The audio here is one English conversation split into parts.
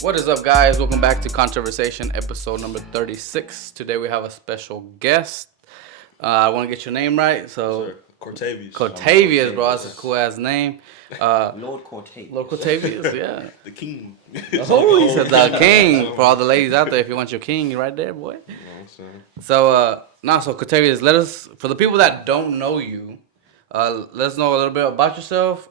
What is up, guys? Welcome back to Conversation, episode number 36. Today we have a special guest. I want to get your name right, so Sir, Cortavius. Cortavius, bro, that's a cool ass name. Lord Cortavius. Lord Cortavius, yeah. The king. Oh, he said the king. For all the ladies out there, if you want your king, you're right there, boy. You know what I'm saying? So Cortavius, let us, for the people that don't know you, let us know a little bit about yourself.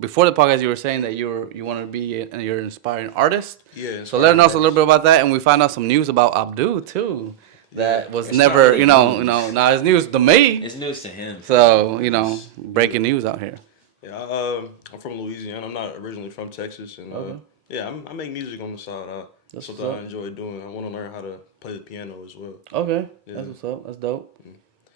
Before the podcast, you were saying that you want to be you're an inspiring artist. Yeah. So let us know a little bit about that, and we found out some news about Abdul too. That was It's never, not really now it's news to me. It's news to him. So breaking news out here. Yeah, I'm from Louisiana. I'm not originally from Texas, and I make music on the side. That's something I enjoy doing. I want to learn how to play the piano as well. Okay, that's what's up. That's dope.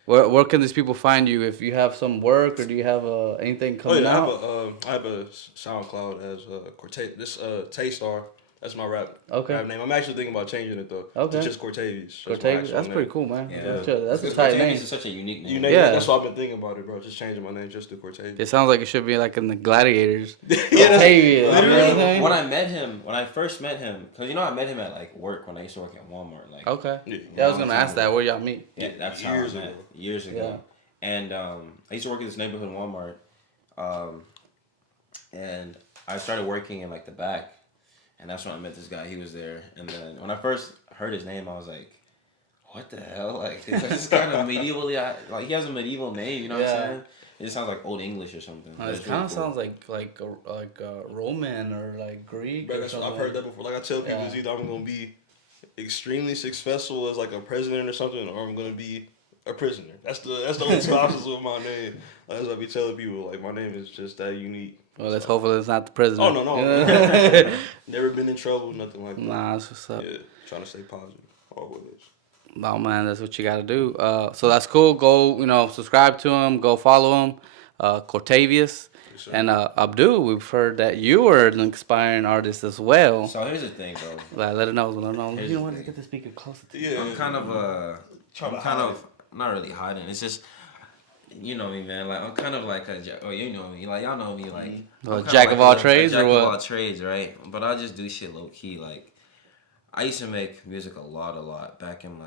Where can these people find you if you have some work or do you have anything coming out? I have a SoundCloud as Taystar. That's my rap name. I'm actually thinking about changing it though. Okay. To just Cortavius. Cortavius, that's pretty cool, man. Yeah. That's a tight name. Is such a unique name. That's what I've been thinking about it, bro. Just changing my name just to Cortavius. It sounds like it should be like in the Gladiators. Cortavius. Literally. When I first met him, because I met him at like work when I used to work at Walmart. Like, Okay. Yeah, I was gonna ask that. Where y'all meet? Yeah, that's how I met years ago. Yeah. And I used to work in this neighborhood Walmart, and I started working in like the back, and that's when I met this guy. He was there, and then when I first heard his name, I was like, "What the hell?" Like it's kind of medievally, like he has a medieval name. You know what I'm saying? It just sounds like Old English or something. It kind of sounds like a Roman or like Greek. Bro, I've heard that before. Like I tell people, it's either I'm gonna be extremely successful as like a president or something, or I'm gonna be a prisoner. That's the only options with my name. Like, that's what I be telling people. Like my name is just that unique. Well, let's hopefully it's not the prisoner. Oh no. Never been in trouble, nothing like that. Nah, that's what's up. Yeah, trying to stay positive always. No, man, that's what you gotta do. So that's cool. Go, subscribe to him. Go follow him. Cortavius. Yes, And Abdul, we've heard that you were an inspiring artist as well. So here's the thing, bro. Let it know. You want to get the speaker closer to you. Yeah, I'm kind of not really hiding. It's just, you know me, man. Like I'm kind of like you know me. Like y'all know me. Like I'm jack of all like trades, jack or what? of all trades, right? But I just do shit low key. Like I used to make music a lot back in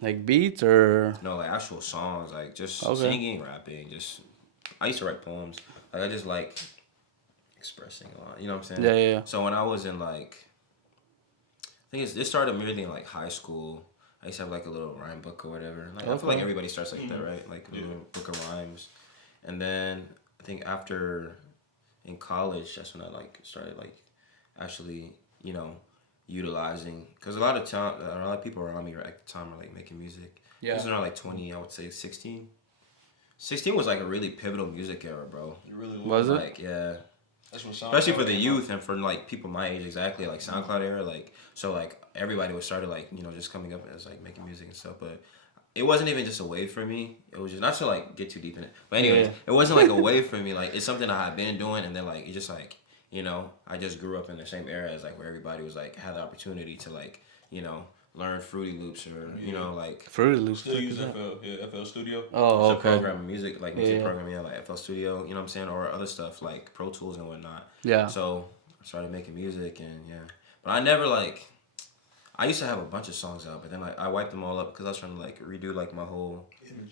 Like beats or like actual songs, like just Okay. singing, rapping. Just I used to write poems. Like I just like expressing a lot. You know what I'm saying? Yeah. So when I was in I think it started really in like high school. I used to have like a little rhyme book or whatever. Like I feel like everybody starts like that, right? Like a little book of rhymes. And then I think after in college, that's when I like started like actually, utilizing, because a lot of people around me at the time are like making music. Yeah. This was around like 20, I would say 16. 16 was like a really pivotal music era, bro. it really was it? Like, yeah. That's what Especially for the youth and for like people my age, exactly, like SoundCloud era, like, so like everybody was started like, just coming up as like making music and stuff, but it wasn't even just a wave for me. It was just, not to like get too deep in it, but anyways, It wasn't like a wave for me. Like it's something I had been doing, and then like it just like, I just grew up in the same era as like where everybody was like had the opportunity to like, learn Fruity Loops or like Fruity Loops. Still use FL Studio. Oh, to okay. program music, like music programming, like FL Studio, you know what I'm saying, or other stuff like Pro Tools and whatnot. Yeah. So I started making music but I never I used to have a bunch of songs out, but then I wiped them all up because I was trying to like redo like my whole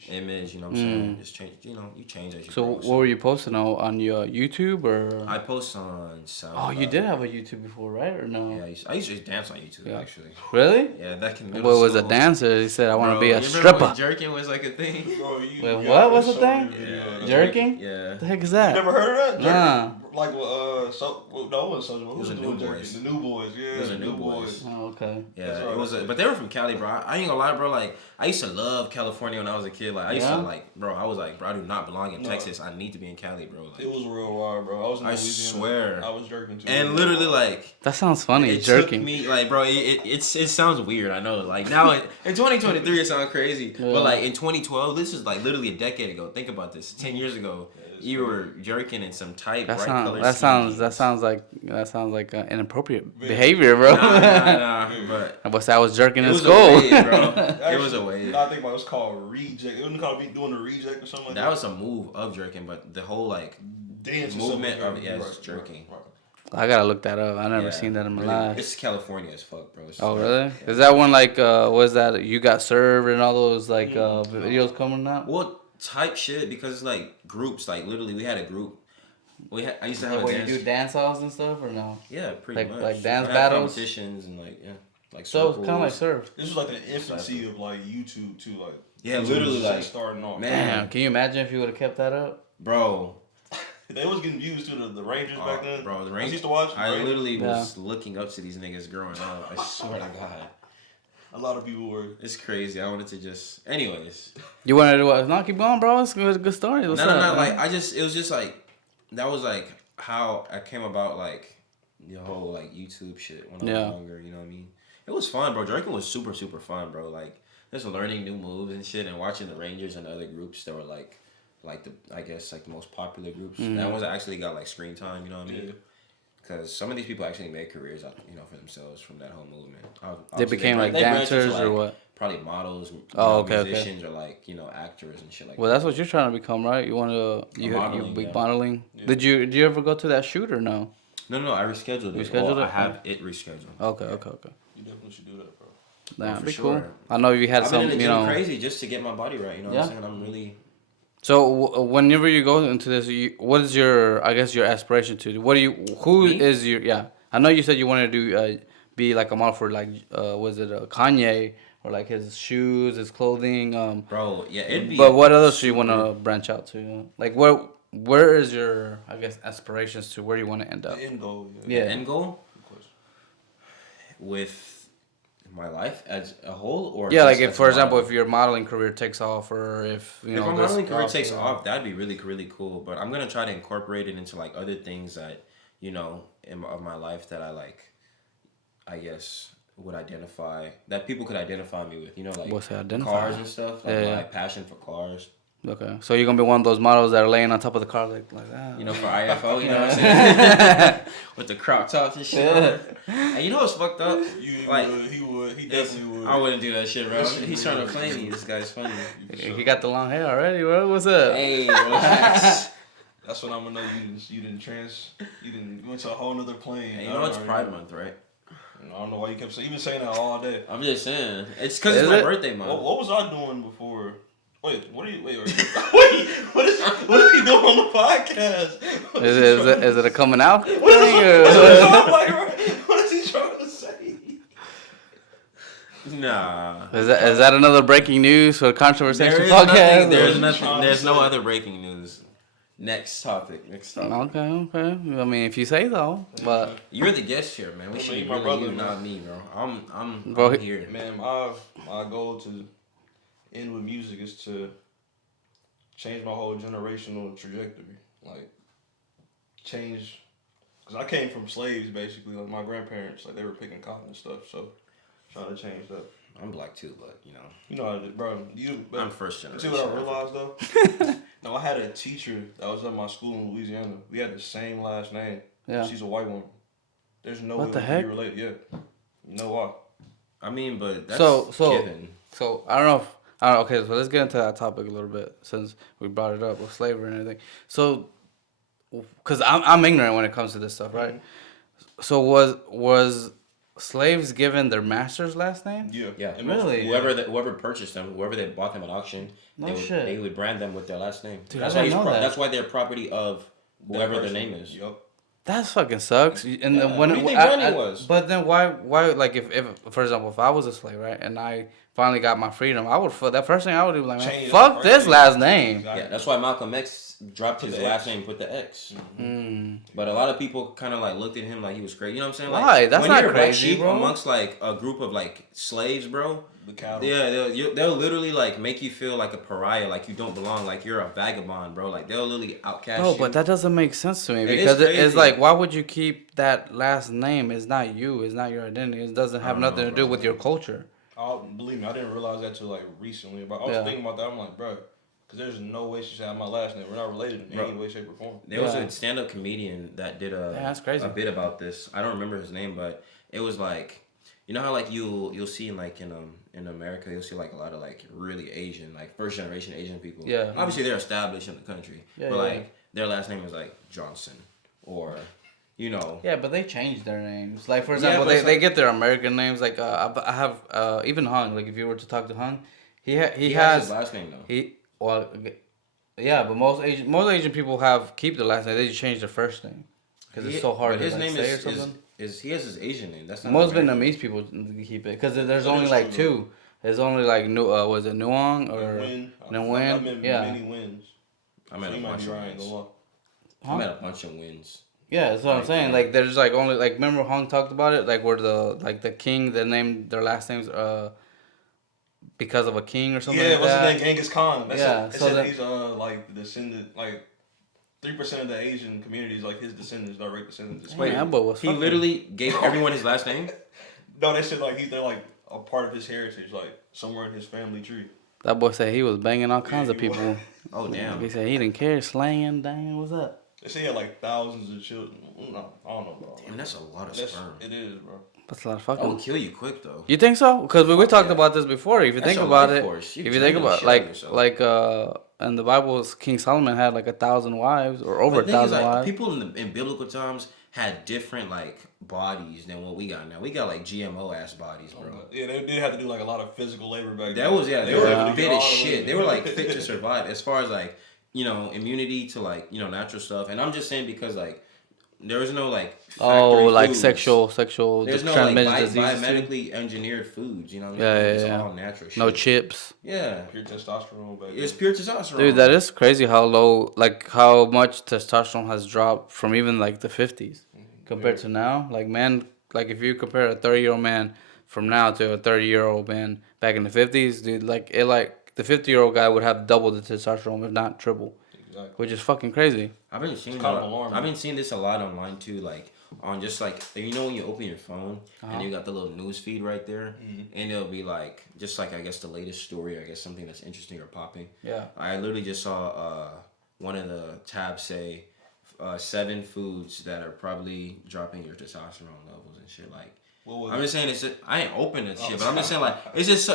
image, you know what I'm saying? Just change, you change as you So grow. what were you posting on your YouTube or? I post on SoundCloud. Oh, you did have a YouTube before, right? Or no? Yeah, I used to dance on YouTube actually. Really? Yeah, back in middle What was a school. dancer? He said, "I want to be a you remember stripper." when jerking was like a thing? Bro, Wait, what was the thing? Yeah. Jerking? Yeah. What the heck is that? You never heard of that? Nah. Like, no, it wasn't Soulja Boy. Who was the doing New jerking? Boys. The New Boys, yeah. It was the New Boys. Oh, okay. Yeah, it was, but they were from Cali, bro. I ain't gonna lie, bro. Like, I used to love California when I was a kid. Like, I used to like, bro. I was like, bro, I do not belong in Texas. I need to be in Cali, bro. Like, It was real wild, bro. I was in I Louisiana. swear. I was jerking too. And literally, like, That sounds funny. it Jerking. took me, like, bro. It sounds weird. I know. Like now in 2023, it sounds crazy. But like in 2012, this is like literally a decade ago. Think about this. 10 years ago, you were jerking in some tight bright color. That sounds like inappropriate behavior, bro. Nah, but I was jerking it in was school. a wave, bro. It was a wave. I think about it was called reject. It wasn't called doing a reject or something like that. That was a move of jerking, but the whole like Dance movement or of something. it, yeah, it's jerking. Right. I gotta look that up. I never Yeah, seen that in my really, life. it's California as fuck, bro. It's Oh, like, really? yeah. Is that one like, was that You Got Served and all those like videos coming out? Well, type shit because it's like groups. Like literally, we had a group. I used to have a Where dance. you do dance offs and stuff or no? Yeah, pretty much. Like dance I had battles? competitions and like like So circles. it's kind of like surf. This was like the infancy of like YouTube too. Like Yeah, YouTube literally, was just, like, starting off. man. Damn, can you imagine if you would have kept that up? Bro. They was getting views to the Rangers back then. Bro, the I Rangers. used to watch. I Rangers. literally was looking up to these niggas growing up. I swear to God. A lot of people were. It's crazy. I wanted to just. Anyways. You want to do what? No, keep going, bro. It's a good story. What's No. up, Like, it was just like, that was like how I came about like the whole like YouTube shit when I was younger. You know what I mean? It was fun, bro. Drinking was super, super fun, bro. Like, just learning new moves and shit and watching the Rangers and other groups that were like the, I guess, like the most popular groups. That ones actually got like screen time, you know what I mean? Because some of these people actually made careers, you know, for themselves from that whole movement. They became like dancers or what? Probably models, musicians, or like, you know, actors and shit like that. Well, that's what you're trying to become, right? You want to you be modeling. Yeah. Did you ever go to that shoot or no? No, I rescheduled it. Rescheduled it? I have it rescheduled. Okay. You definitely should do that, bro. That'd for be sure. cool. I know you had I've some, been in the you gym know. crazy just to get my body right. You know what I'm saying? I'm really. So whenever you go into this, what is your, I guess, your aspiration to do? What do you? Who Me? is your? Yeah, I know you said you wanted to do be like a model for like was it Kanye or like his shoes, his clothing? Bro, yeah, it'd be. But what else do you want to branch out to? Like where is your, I guess, aspirations to where you want to end up? The end goal. Yeah. End goal Of course. with my life as a whole, or Yeah, just like if, as for a example, model? if your modeling career takes off, or if you If know my this modeling career golf takes or- off, that'd be really, really cool. But I'm gonna try to incorporate it into like other things that, you know, of my life that I like, I guess would identify, that people could identify me with. You know, like What's that, identify? cars and stuff. Like Yeah. my passion for cars. Okay, so you're gonna be one of those models that are laying on top of the car like that. You know, for IFO, you know what I'm saying? With the crop tops and shit. And you know what's fucked up? He definitely would. I wouldn't do that shit, bro. He's trying to play me. This guy's funny. He got the long hair already, bro. What's up? Hey, relax. That's when I'm gonna know you went to a whole nother plane. And you know it's Pride Month, right? I don't know why you kept saying. You've been saying that all day. I'm just saying. It's because it's Is my it? birthday month. What was I doing before? Wait, what is what is he doing on the podcast? Is it a coming out thing? What or- is he trying to say? Nah. Is that another breaking news for the controversial There is podcast? nothing. There's no other breaking news. Next topic. Okay. I mean, if you say so, but You're the guest here, man. We should be my really brother, you, man. not me, bro. I'm Bro, here. Man, my goal to end with music is to change my whole generational trajectory. Like, change. Because I came from slaves, basically. Like, my grandparents, like, they were picking cotton and stuff. So, trying to change that. I'm black too, but you know. You know how to do, bro. I'm first generation. See what I realized, though? No, I had a teacher that was at my school in Louisiana. We had the same last name. Yeah. She's a white woman. There's no What way the we heck? could be related. Yeah. You know why? I mean, but that's So- given. so I don't know. Okay, so let's get into that topic a little bit since we brought it up with slavery and everything. So, because I'm ignorant when it comes to this stuff, right? So was slaves given their master's last name? Yeah. And Really? Whoever purchased them, whoever they bought them at auction, No shit. they would brand them with their last name. Dude, that's I why didn't know that. That's why they're property of whoever their name is. Yup. That fucking sucks. And then Yeah. when What do you think branding was? But then why like if for example if I was a slave, right, and I finally got my freedom, I would that first thing I would do like, man, Change it fuck first this thing. last name. Exactly. Yeah, that's why Malcolm X dropped his the last X. name, put the X. Mm. But a lot of people kind of like looked at him like he was crazy. You know what I'm saying? Like, Why? That's when not you're a black crazy, sheep bro. amongst like a group of like slaves, bro. The cattle. Yeah, they'll literally like make you feel like a pariah, like you don't belong, like you're a vagabond, bro. Like they'll literally outcast Bro, you. but that doesn't make sense to me It is because it's crazy. like, why would you keep that last name? It's not you. It's not your identity. It doesn't have I don't nothing know, to do bro. with your culture. Believe me, I didn't realize that till like recently. But I was Yeah. thinking about that. I'm like, bro, because there's no way she should have my last name. We're not related in Bro. any way, shape, or form. There was Yeah. a stand-up comedian that did Yeah, that's crazy. a bit about this. I don't remember his name, but it was like, you know how like you'll see like in America you'll see like a lot of like really Asian, like first generation Asian people. Yeah. Obviously they're established in the country, Yeah, but yeah, like their last name is like Johnson or you know. Yeah, but they changed their names. Like for Yeah, example, but they, it's they like- get their American names. Like I have even Hung. Like if you were to talk to Hung, he He has has his last name though. yeah, but most Asian people keep their last name. They just change their first name because it's so hard But to his like, name say or something. is he has his Asian name. That's not Most American. Vietnamese people keep it because there's That only is like true, two. There's only like was it Nuong or Win. I Nguyen? meant Yeah. many wins. I meant So a you might bunch be of right. Go wins. on. I meant a bunch of wins. Yeah, that's what I'm Like, saying. yeah. Like there's like only like remember Hong talked about it like where the king their name their last names because of a king or something Yeah, like what's that. his name? Genghis Khan. That's Yeah, it. They so said that- he's like the descendant, like 3% of the Asian communities, like his descendants, direct descendants. Wait, that boy was He fucking- literally gave everyone his last name. No, they said like they're like a part of his heritage, like somewhere in his family tree. That boy said he was banging all kinds of he was. people. Oh damn. He said he didn't care, slanging, dang, what's up? They say he had like thousands of children. No, I don't know, bro. Damn, that's a lot of That's, sperm. it is, bro. That's a lot of That would fucking. kill you quick though. You think so? Because we talked yeah. about this before. If you That's think your about life it, force. You if you think drain the about shit out of yourself. in the Bible, King Solomon had like 1,000 wives or over But the thing is, 1,000 like, wives. people in biblical times had different like bodies than what we got now. We got like GMO ass bodies, bro. Yeah, they did have to do like a lot of physical labor back then. That was they They were had to fit get as all the shit. way- They were like fit to survive as far as like immunity to like natural stuff. And I'm just saying because like there was no like factory like foods. sexual There's no like transmitted diseases. too? biometrically engineered foods. You know what I mean? Yeah, It's yeah. all natural shit. No chips. Yeah, Pure testosterone back then. it's pure testosterone. Dude, that is crazy how low, like how much testosterone has dropped from even like the 50s compared to now. Like, man, like if you compare a 30-year-old man from now to a 30-year-old man back in the 50s, dude, like the 50-year-old guy would have double the testosterone, if not triple, Exactly. which is fucking crazy. I've been seeing kind of alarming. I've been seeing this a lot online too, like on just like when you open your phone and you got the little news feed right there, and it'll be like just like I guess the latest story, I guess something that's interesting or popping. Yeah. I literally just saw one of the tabs say 7 foods that are probably dropping your testosterone levels and shit. Like I'm just saying I ain't open to shit, but I'm just saying like it's just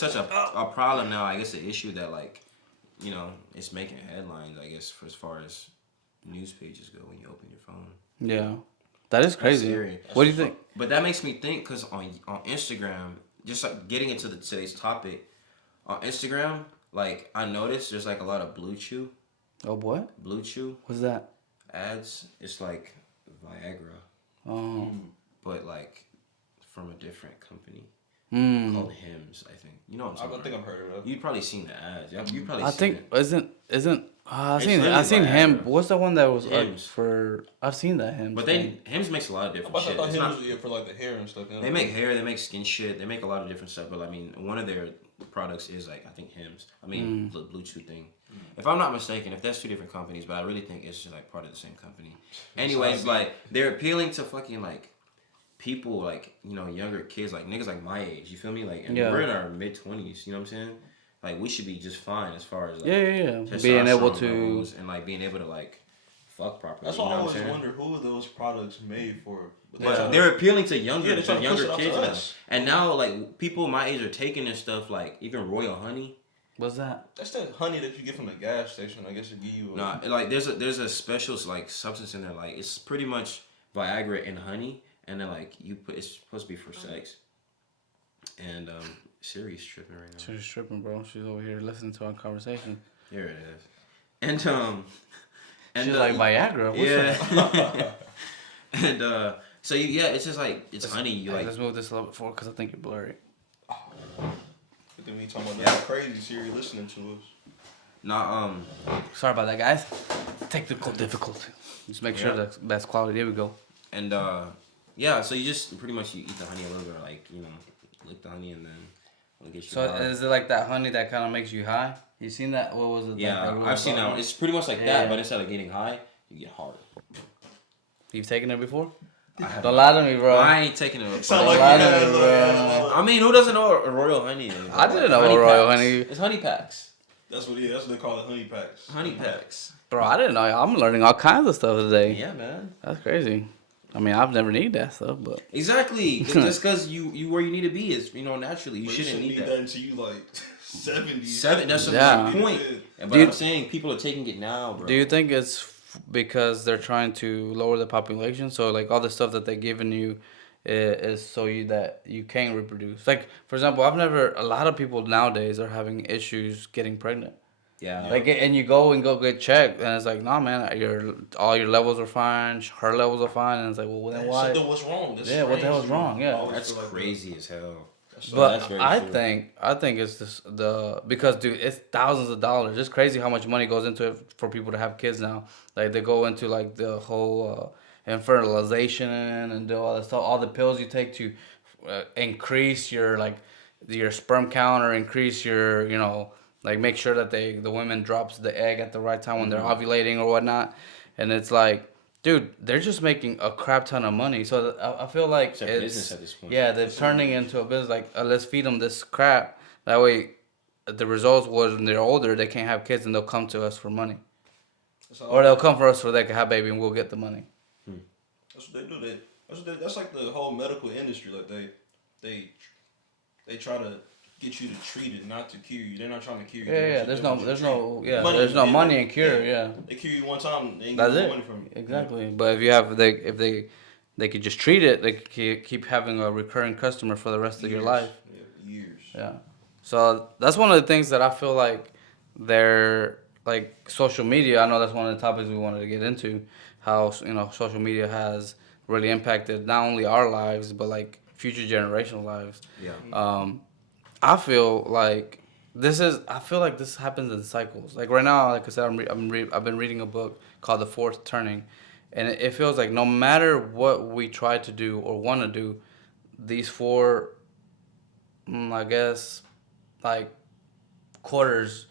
such a problem now. I guess the issue that like it's making headlines. I guess as far as news pages go when you open your phone. Yeah. That is crazy. scary. What do you think? But that makes me think because on Instagram, just like getting into today's topic, on Instagram, like I noticed there's like a lot of Blue Chew What's that? ads. It's like Viagra, Oh. but like from a different company Mm. called Hims. I think you know what I'm I talking think about. I've heard of that. You've probably seen the ads. You've probably I seen think it. isn't I've It's seen literally I've seen him. Viagra. What's the one that was Hims. for? I've seen that him. But Hims makes a lot of different I shit. thought It's him not- was for like the hair and stuff. They make hair, they make skin shit, they make a lot of different stuff. But I mean, one of their products is like I think Hims. I mean, the Bluetooth thing. If I'm not mistaken, if that's 2 different companies, but I really think it's just like part of the same company. Anyways, like they're appealing to fucking like people like younger kids, like niggas like my age. You feel me? Like, and Yeah. we're in our mid-20s. You know what I'm saying? Like we should be just fine as far as like yeah. Being able testosterone to levels and like being able to like fuck properly. That's you why know I what I'm always saying? wonder who are those products made for. But they're appealing to younger, Yeah, they're trying to push it out to kids now. us. And now, like, people my age are taking this stuff, like, even Royal Honey. what's that? That's that honey that you get from the gas station. I guess it give you. Nah, like, there's a special, like, substance in there. Like, it's pretty much Viagra and honey. And then, like, it's supposed to be for sex. And, Siri's tripping right now. She's tripping, bro. She's over here listening to our conversation. Here it is. And, She's like Viagra. What's up? yeah. And, so, it's just, like, it's honey. You, Hey, like, let's move this a little bit forward because I think you're blurry. But then we talking about that crazy Siri listening to us. nah, Sorry about that, guys. Technical difficulty. Just make sure that's best quality. There we go. and, yeah, so you just pretty much you eat the honey a little bit, like, lick the honey and then it'll get you So high. is it like that honey that kind of makes you high? You seen that? What was it? Yeah, like I've seen that one. It's pretty much like Yeah. that, but instead of getting high, you get hard. You've taken it before? I have Don't lie to me, bro. I ain't taking it. Sound like Lie you to had me, a- bro. I mean, who doesn't know what a Royal Honey is? I didn't know what Royal packs. Honey- It's honey packs. That's what they call it, honey packs. Honey packs. Bro, I didn't know. I'm learning all kinds of stuff today. Yeah, man. That's crazy. I mean, I've never needed that stuff, but Exactly. It's just because you where you need to be is naturally you But shouldn't need that. until you like 70. That's Yeah. my point. But Dude. I'm saying people are taking it now, bro. do you think it's because they're trying to lower the population. So like all the stuff that they're giving you is so that you can reproduce. Like for example, a lot of people nowadays are having issues getting pregnant. Yeah. Like and you go get checked and it's like, nah, man, all your levels are fine, her levels are fine, and it's like, well then why? So what's wrong? That's Yeah, what the hell's wrong? Yeah, That's crazy as hell. but I think it's this because dude, it's thousands of dollars. It's crazy how much money goes into it for people to have kids now. Like they go into like the whole fertilization and do all that stuff, all the pills you take to increase your sperm count or increase your like make sure that the women drops the egg at the right time when they're ovulating or whatnot, and it's like. Dude, they're just making a crap ton of money. So I feel like it's a business at this point. Yeah, they're turning into a business. Like, let's feed them this crap. That way, the results was when they're older, they can't have kids, and they'll come to us for money, or they'll come for us so they can have baby, and we'll get the money. That's what they do. That's like the whole medical industry. Like they try to get you to treat it, not to cure you. They're not trying to cure you. Yeah. There's no money in cure. Yeah. They cure you one time, they ain't That's getting it. no money from you. Exactly. But if they could just treat it, they could keep having a recurring customer for the rest of your life. Yeah, years. Yeah. So that's one of the things that I feel like they're like social media. I know that's one of the topics we wanted to get into. How social media has really impacted not only our lives but like future generational lives. Yeah. I feel like this happens in cycles. Like right now, like I said, I've been reading a book called The Fourth Turning, and it feels like no matter what we try to do or want to do, these four, I guess, like quarters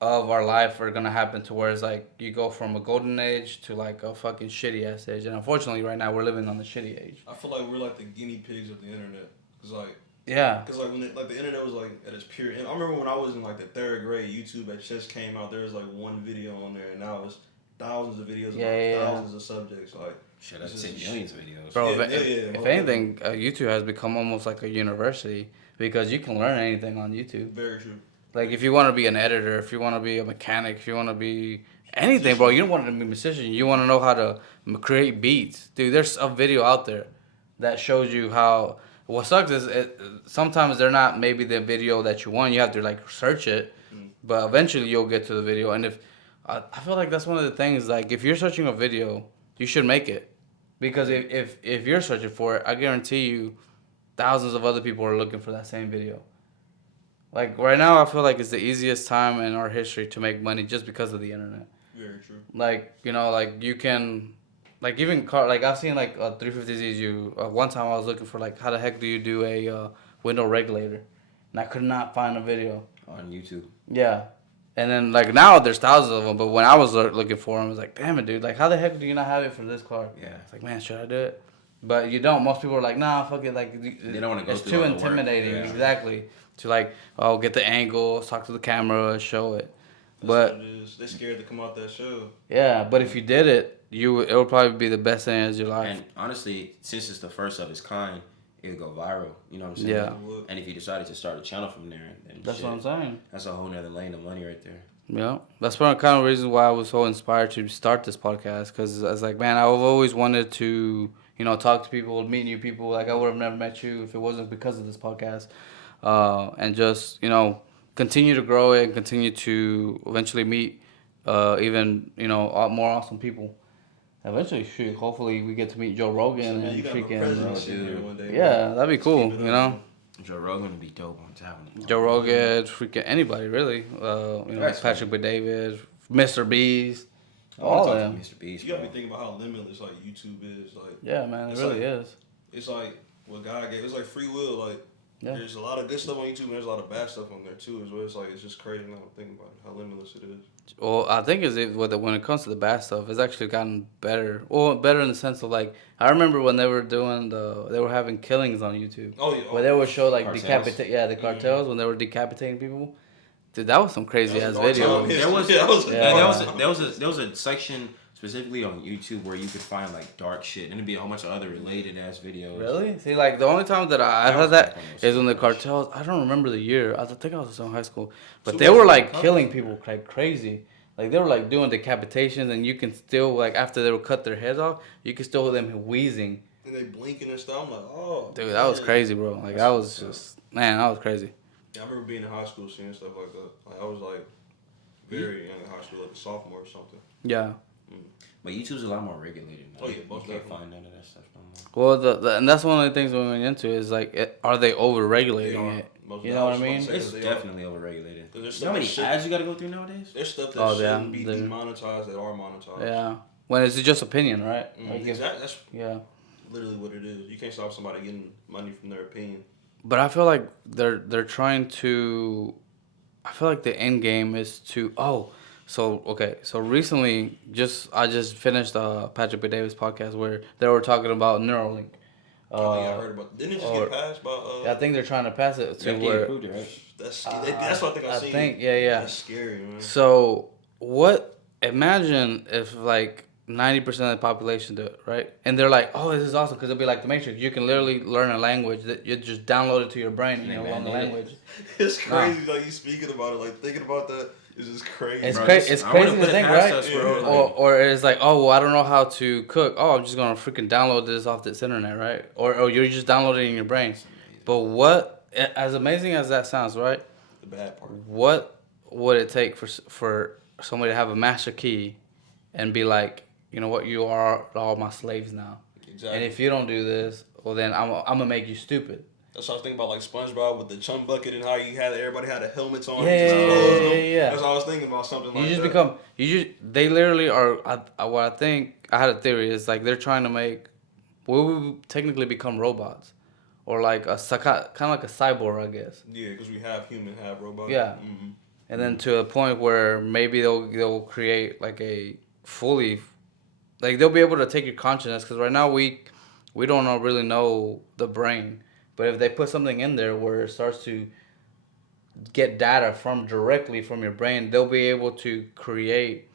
of our life are gonna happen to where it's like you go from a golden age to like a fucking shitty ass age, and unfortunately, right now we're living on the shitty age. I feel like we're like the guinea pigs of the internet, cause like. Yeah. Cause like when the internet was like at its pure end. I remember when I was in like the 3rd grade, YouTube had just came out. There was like one video on there, and now it's thousands of videos about thousands of subjects. Like shit, I've seen millions of videos. Bro, if anything, YouTube has become almost like a university because you can learn anything on YouTube. Very true. Like if you want to be an editor, if you want to be a mechanic, if you want to be anything, bro, you don't want to be a musician. You want to know how to create beats, dude. There's a video out there that shows you how. What sucks is sometimes they're not maybe the video that you want. You have to like search it, but eventually you'll get to the video. And if I feel like that's one of the things. Like if you're searching a video, you should make it, because if you're searching for it, I guarantee you, thousands of other people are looking for that same video. Like right now, I feel like it's the easiest time in our history to make money just because of the internet. Very true. Like like you can. Like even like I've seen like 350Z's you. One time I was looking for like how the heck do you do a window regulator, and I could not find a video on YouTube. Yeah, and then like now there's thousands of them, but when I was looking for them, I was like, damn it, dude, like how the heck do you not have it for this car? Yeah, it's like, man, should I do it? But you don't. Most people are like, nah, fuck it. Like they don't want to go. It's too intimidating. Yeah. Exactly. To like, oh, get the angle, talk to the camera, show it. That's but what it is. They're scared to come out that show. Yeah, but if you did it, it would probably be the best thing of your life. And honestly, since it's the first of its kind, it would go viral. You know what I'm saying? Yeah. And if you decided to start a channel from there, then that's what I'm saying. That's a whole nother lane of money right there. Yeah, that's one of the kind of reasons why I was so inspired to start this podcast, because I was like, man, I've always wanted to, talk to people, meet new people. Like I would have never met you if it wasn't because of this podcast, and just continue to grow it and continue to eventually meet even more awesome people. Eventually, shoot, hopefully we get to meet Joe Rogan and freaking. Yeah, that'd be cool, Joe Rogan would be dope on time. Joe Rogan, freaking anybody really. Patrick B. Mr. Beast, all of them. Mr. Beast. You got me thinking about how limitless like YouTube is. Like, yeah, man, it really is. It's like what God gave. It's like free will. Like, there's a lot of good stuff on YouTube, and there's a lot of bad stuff on there too. As well, it's just crazy now to think about it, how limitless it is. Well, I think when it comes to the bad stuff, it's actually gotten better. Well, better in the sense of like, I remember when they were doing they were having killings on YouTube. Oh yeah. Where they would show like the cartels when they were decapitating people. Dude, that was some crazy ass video. There was a section specifically on YouTube where you could find like dark shit, and it'd be a whole bunch of other related ass videos. Really? See, like the only time that I heard that is when the cartels. I don't remember the year. I think I was in high school, but they were like killing people like crazy. Like they were like doing decapitations, and you can still like after they would cut their heads off, you can still hear them wheezing. And they blinking and stuff. I'm like, oh, Dude, that was man. crazy, bro. Like that was just man, that was crazy. Yeah, I remember being in high school seeing stuff like that. Like I was like very young in high school, like a sophomore or something. Yeah. But YouTube's a lot more regulated now. Oh yeah, You most can't definitely. find none of that stuff no more. Well, and that's one of the things we went into is like, are they over regulating it? Most You know what I was mean? about to say It's they definitely overregulated. There's You know how many stuff ads you gotta go through nowadays? There's stuff that Oh, yeah, shouldn't be they're- demonetized that are monetized. Yeah. When it's just opinion, right? Like if- Exactly. That's yeah. literally what it is. You can't stop somebody getting money from their opinion. But I feel like they're trying to. I feel like the end game is to So recently, I just finished Patrick B. Davis podcast where they were talking about Neuralink. I think I heard about. Didn't it just get passed by? I think they're trying to pass it to The FDA where. approved it, right? That's what I think I seen. Yeah. That's scary, man. So what? Imagine if like 90% of the population do it, right? And they're like, oh, this is awesome because it'll be like the Matrix. You can literally learn a language that you just download it to your brain and you'll learn the language. It's crazy, like you speaking about it, like thinking about that is just crazy. It's Bro, crazy. It's I crazy wanna to put it think, past right? us, bro. Yeah. Like, Or it's like, oh, well, I don't know how to cook. Oh, I'm just gonna freaking download this off this internet, right? Or you're just downloading it in your brain. But what, as amazing as that sounds, right? The bad part. What would it take for somebody to have a master key, and be like, you know what, you are all my slaves now. Exactly. And if you don't do this, well then I'm gonna make you stupid. That's what I was thinking about, like SpongeBob with the chum bucket and how everybody had the helmets on. Yeah, and just closed them. yeah. That's what I was thinking about, something like that. They literally are. What I think I had a theory is like they're trying to make, we will technically become robots, or like kind of like a cyborg, I guess. Yeah, because we have human, have robot. Yeah. Mm-hmm. And then to a point where maybe they'll create like a fully, like they'll be able to take your consciousness, because right now we don't really know the brain, but if they put something in there where it starts to get data directly from your brain, they'll be able to create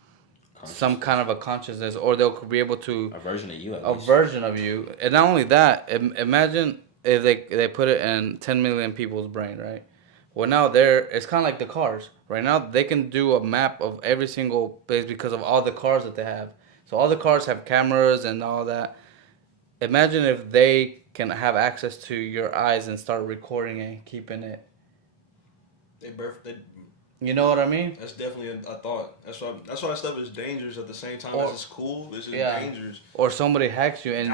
some kind of a consciousness, or they'll be able to a version of you. At a least. version of you. And not only that, imagine if they put it in 10 million people's brain, right? Well, now it's kind of like the cars. Right now, they can do a map of every single place because of all the cars that they have. So all the cars have cameras and all that. Imagine if they can have access to your eyes and start recording it and keeping it. You know what I mean? That's definitely a thought. That's why that stuff is dangerous at the same time as it's cool. It's just dangerous. Or somebody hacks you and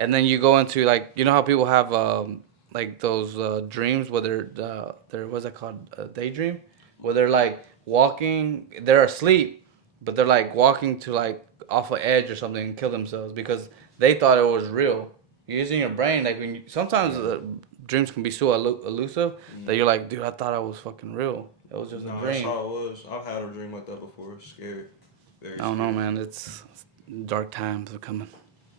and then you go into like, you know how people have like those dreams where they're what's that called, a daydream, where they're like walking, they're asleep, but they're like walking to like off an edge or something and kill themselves because they thought it was real. You're using your brain, like sometimes dreams can be so elusive that you're like, dude, I thought I was fucking real. It was just a dream. That's how it was. I've had a dream like that before. It's scary. Very I don't know, man. It's dark times are coming.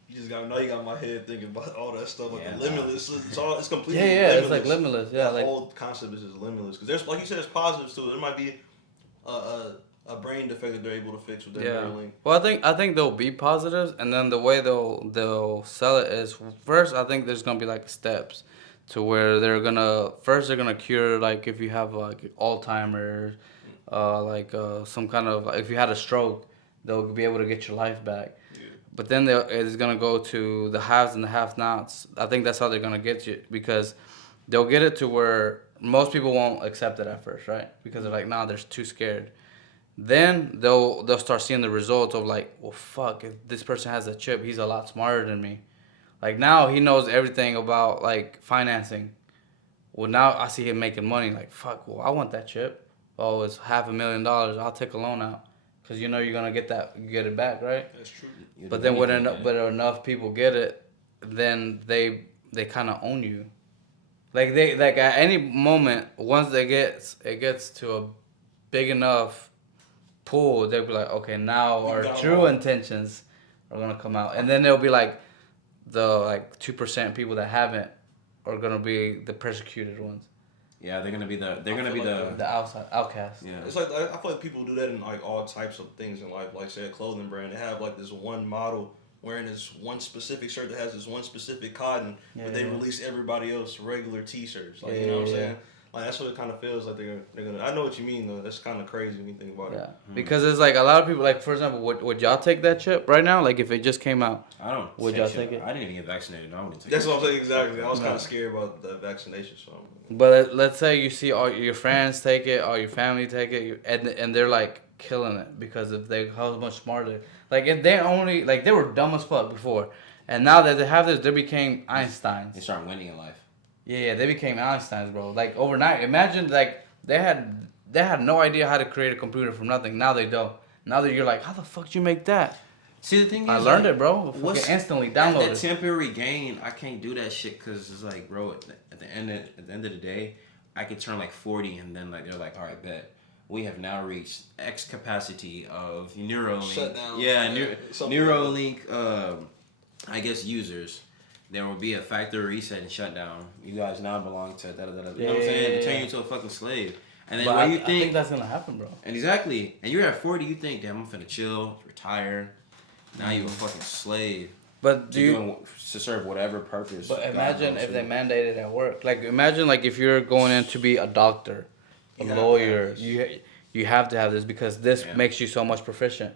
You just gotta know you got my head thinking about all that stuff, like Yeah, the limitless. It's completely Yeah, limitless. it's like limitless. Yeah, the like whole concept is just limitless. Because there's, like you said, there's positives to it. There might be a brain defect that they're able to fix with their Neuralink. Well, I think there'll be positives, and then the way they'll sell it is first. I think there's gonna be like steps to where they're gonna cure, like if you have like Alzheimer's, some kind of, if you had a stroke, they'll be able to get your life back. Yeah. But then it's gonna go to the haves and the have-nots. I think that's how they're gonna get you, because they'll get it to where most people won't accept it at first, right? Because they're like, nah, they're too scared. Then they'll start seeing the results of like, well, fuck, if this person has a chip, he's a lot smarter than me. Like now he knows everything about like financing. Well, now I see him making money. Like, fuck, well, I want that chip. Oh, it's $500,000. I'll take a loan out, because you know you're gonna get it back, right? That's true. But then when enough people get it, then they kind of own you. Like at any moment, once it gets to a big enough pool, they'll be like, okay, now our true intentions are gonna come out, and then they'll be like, the like 2% people that haven't are gonna be the persecuted ones. Yeah, they're gonna be the outside outcasts. Yeah, it's like, I feel like people do that in like all types of things in life. Like say a clothing brand, they have like this one model wearing this one specific shirt that has this one specific cotton, but they release everybody else regular T-shirts. Like, you know what I'm saying? Like that's what it kind of feels like they're gonna. I know what you mean though. That's kind of crazy when you think about it. Because it's like a lot of people. Like for example, would y'all take that chip right now? Like if it just came out, I don't. Would y'all take it? I didn't even get vaccinated. I wouldn't take That's it. what I'm saying exactly. I was kind of scared about the vaccination. So. But let's say you see all your friends take it, all your family take it, and they're like killing it because of how much smarter. Like if they only like they were dumb as fuck before, and now that they have this, they became Einsteins. They start winning in life. Yeah, they became Einsteins, bro. Like overnight. Imagine like they had no idea how to create a computer from nothing. Now they don't. Now that you're like, how the fuck did you make that? See, the thing is, I learned it, bro. Fucking instantly downloaded. That temporary gain, I can't do that shit because it's like, bro, at the end of the day, I could turn like 40 and then like they're like, all right, bet we have now reached X capacity of Neuralink. Shut down. Yeah, Neuralink. I guess users. There will be a factory reset and shutdown. You guys now belong to da da da. You know what I'm saying? They turn you into a fucking slave. And then But what I you think? think that's gonna happen, bro. And exactly. And you're at 40, you think, damn, I'm finna chill, retire. Now you're a fucking slave. But You're doing to serve whatever purpose. But God imagine knows if they to. mandated at work. Like imagine like if you're going in to be a doctor, a You have to lawyer, have this. you have to have this because this Yeah. makes you so much proficient.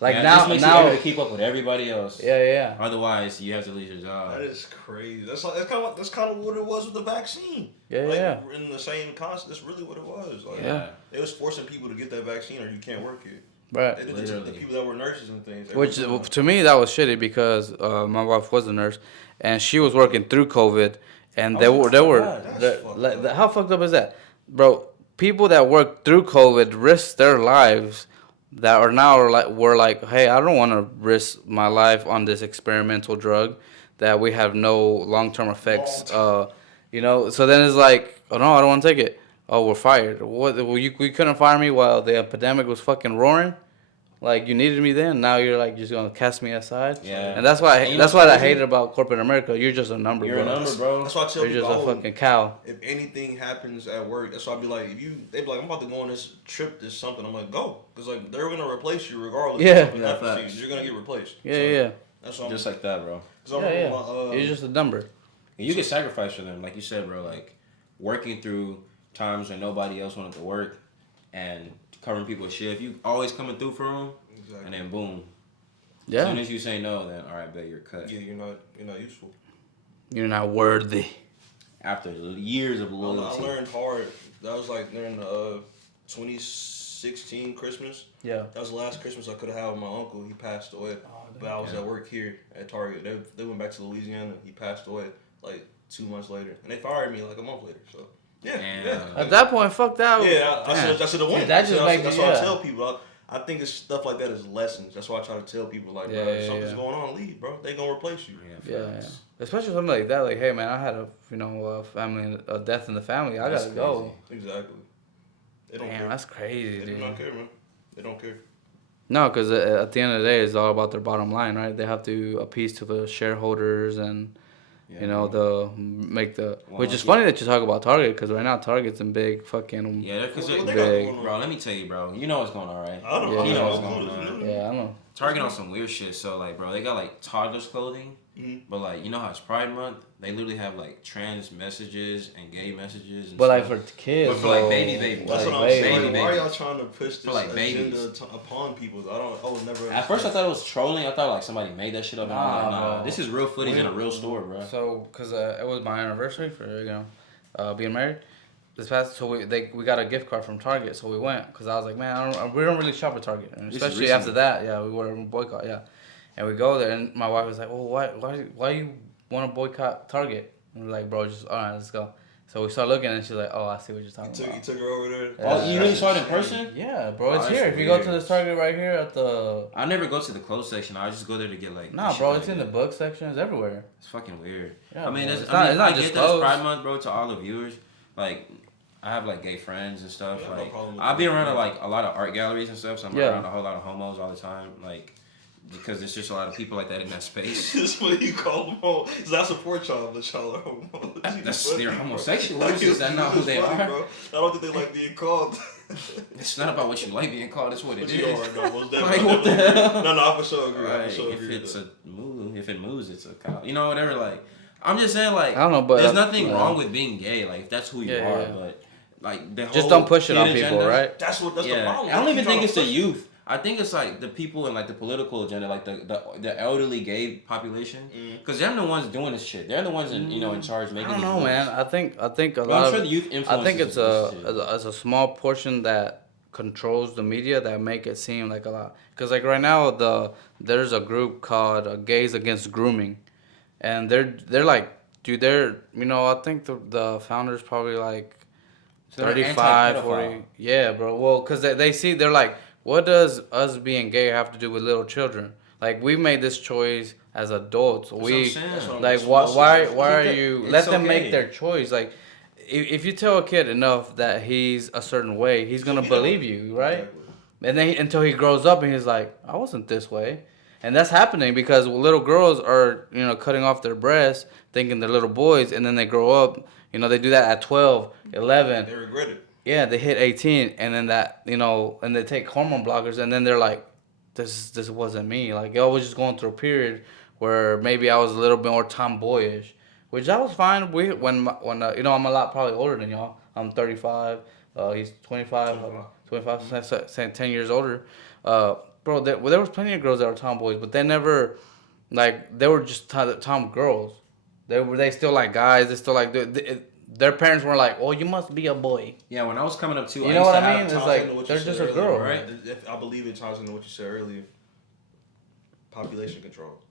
Like Yeah, now this makes you able to keep up with everybody else. yeah. Otherwise, you have to lose your job. That is crazy. That's kind of what it was with the vaccine. Yeah, like, yeah. We're in the same concept. That's really what it was. Like, Yeah. It was forcing people to get that vaccine or you can't work here. Right. They did this with the people that were nurses and things. They Which were doing to me that was shitty because my wife was a nurse and she was working through COVID and they were how fucked up is that, bro? People that worked through COVID risked their lives that are now were like, hey, I don't want to risk my life on this experimental drug that we have no long-term effects. You know, so then it's like, oh no, I don't want to take it. Oh, we're fired. What? Well, you couldn't fire me while the epidemic was fucking roaring. Like you needed me then. Now you're like just gonna cast me aside. Yeah. And that's why And that's what I hated about corporate America. You're just a number, You're bro. a number, bro. That's why I tell You're people, just a fucking cow. if anything happens at work, that's why I be like, they be like, I'm about to go on this trip, this something. I'm like, go, because like they're gonna replace you regardless. Yeah. Of something Yeah, happens to facts. you. You're gonna get replaced. Yeah. That's what Just like that, bro. You're just a number. And you get sacrificed for them, like you said, bro. Like working through times when nobody else wanted to work and covering people's shit. You always coming through for them, and then boom. Yeah. As soon as you say no, then all right, bet you're cut. Yeah, you're not useful. You're not worthy. After years of I loyalty. learned hard. That was like during the 2016 Christmas. Yeah. That was the last Christmas I could have had with my uncle. He passed away. But I was at work here at Target. They went back to Louisiana. He passed away like 2 months later. And they fired me like a month later. So, yeah. At that point, fuck that. Yeah, I should have won. Yeah, that's what I tell people. I think it's stuff like that is lessons. That's why I try to tell people, like, bro, if something's going on, leave, bro. They gonna replace you. Yeah. Especially something like that. Like, hey, man, I had a family, a death in the family. I gotta go. Exactly. They don't care. That's crazy, They dude. do not care, man. They don't care. No, because at the end of the day, it's all about their bottom line, right? They have to appease to the shareholders and, which is funny that you talk about Target, because right now Target's in big fucking... Yeah, because big. bro, let me tell you, bro. You know what's going on, right? I don't know. You know what's going on. Yeah, I know. Target on some weird shit. So, like, bro, they got, like, toddlers clothing. Mm-hmm. But, like, you know how it's Pride Month? They literally have, like, trans messages and gay messages. And But, like, stuff. for kids, But for, like, babies. That's like, what I'm saying. baby, Why are baby. y'all trying to push this like, agenda babies. upon people? I would never. At first, I thought it was trolling. I thought, like, somebody made that shit up. And I'm like, nah, bro. this is real footage in a real store, bro. So, because it was my anniversary for, being married. This past, so we got a gift card from Target, so we went, because I was like, man, we don't really shop at Target, and especially after that, we were in boycott, and we go there, and my wife was like, well, why you want to boycott Target? And we're like, bro, just all right, let's go. So we started looking, and she's like, oh, I see what you're talking about. You took her over there. Oh, you really saw it in person? Yeah, bro, it's Oh, here. that's If you go weird. to this Target right here at the... I never go to the clothes section. I just go there to get, like... Nah, shit bro, that it's I in the get. book section. It's everywhere. It's fucking weird. Yeah, I mean, bro. it's It's not not I just get that it's clothes. Pride Month, bro, to all the viewers. Like, I have, like, gay friends and stuff. Yeah, no like, problem with I'll be that. around, like, a lot of art galleries and stuff, so I'm Yeah. around a whole lot of homos all the time. Like, because there's just a lot of people like that in that space. That's what you call them homo. Cause I support y'all, but y'all are homo. They're homosexuals. Is that not who they are? Bro. I don't think they like being called. It's not about what you like being called. It's what it But is. you are, no, most Like, definitely. what the hell? No, I for sure agree. I Right. for sure If agree it's with a move, if it moves, it's a cow. You know, whatever. Like, I'm just saying, like, I don't know, but there's nothing wrong with being gay, like, if that's who you are, but, like, the whole just don't push it on agenda, people, right? That's the problem. I don't even think it's the youth. I think it's, like, the people in, like, the political agenda, like, the elderly gay population. Because they're the ones doing this shit. They're the ones, in charge making I don't these know, rules. man. I think a But lot I'm sure of the youth I think influences it's a small portion that controls the media that make it seem like a lot. Because like right now there's a group called Gays Against Grooming, and they're like, dude, I think the founders probably like So they're 35, 40. anti-pedophile. Yeah, bro. Well, because they see, they're like, what does us being gay have to do with little children? Like, we made this choice as adults. That's what I'm saying. Like, why are Keep you, it's let them okay. make their choice. Like, if you tell a kid enough that he's a certain way, he's going to believe you, right? Exactly. And then until he grows up and he's like, I wasn't this way. And that's happening because little girls are, cutting off their breasts thinking they're little boys, and then they grow up, they do that at 12, 11. They regret it. Yeah, they hit 18, and then and they take hormone blockers, and then they're like, this wasn't me. Like, I was just going through a period where maybe I was a little bit more tomboyish, which that was fine. When I'm a lot probably older than y'all. I'm 35. He's 25. 25, 10 years older. Bro, there was plenty of girls that were tomboys, but they never, like, they were just tom girls. They still like guys. They still like their parents were like, "Oh, you must be a boy." Yeah, when I was coming up too, You know what I mean? Ties It's into like what you they're said just a earlier, girl, right? I believe it ties into what you said earlier. Population control.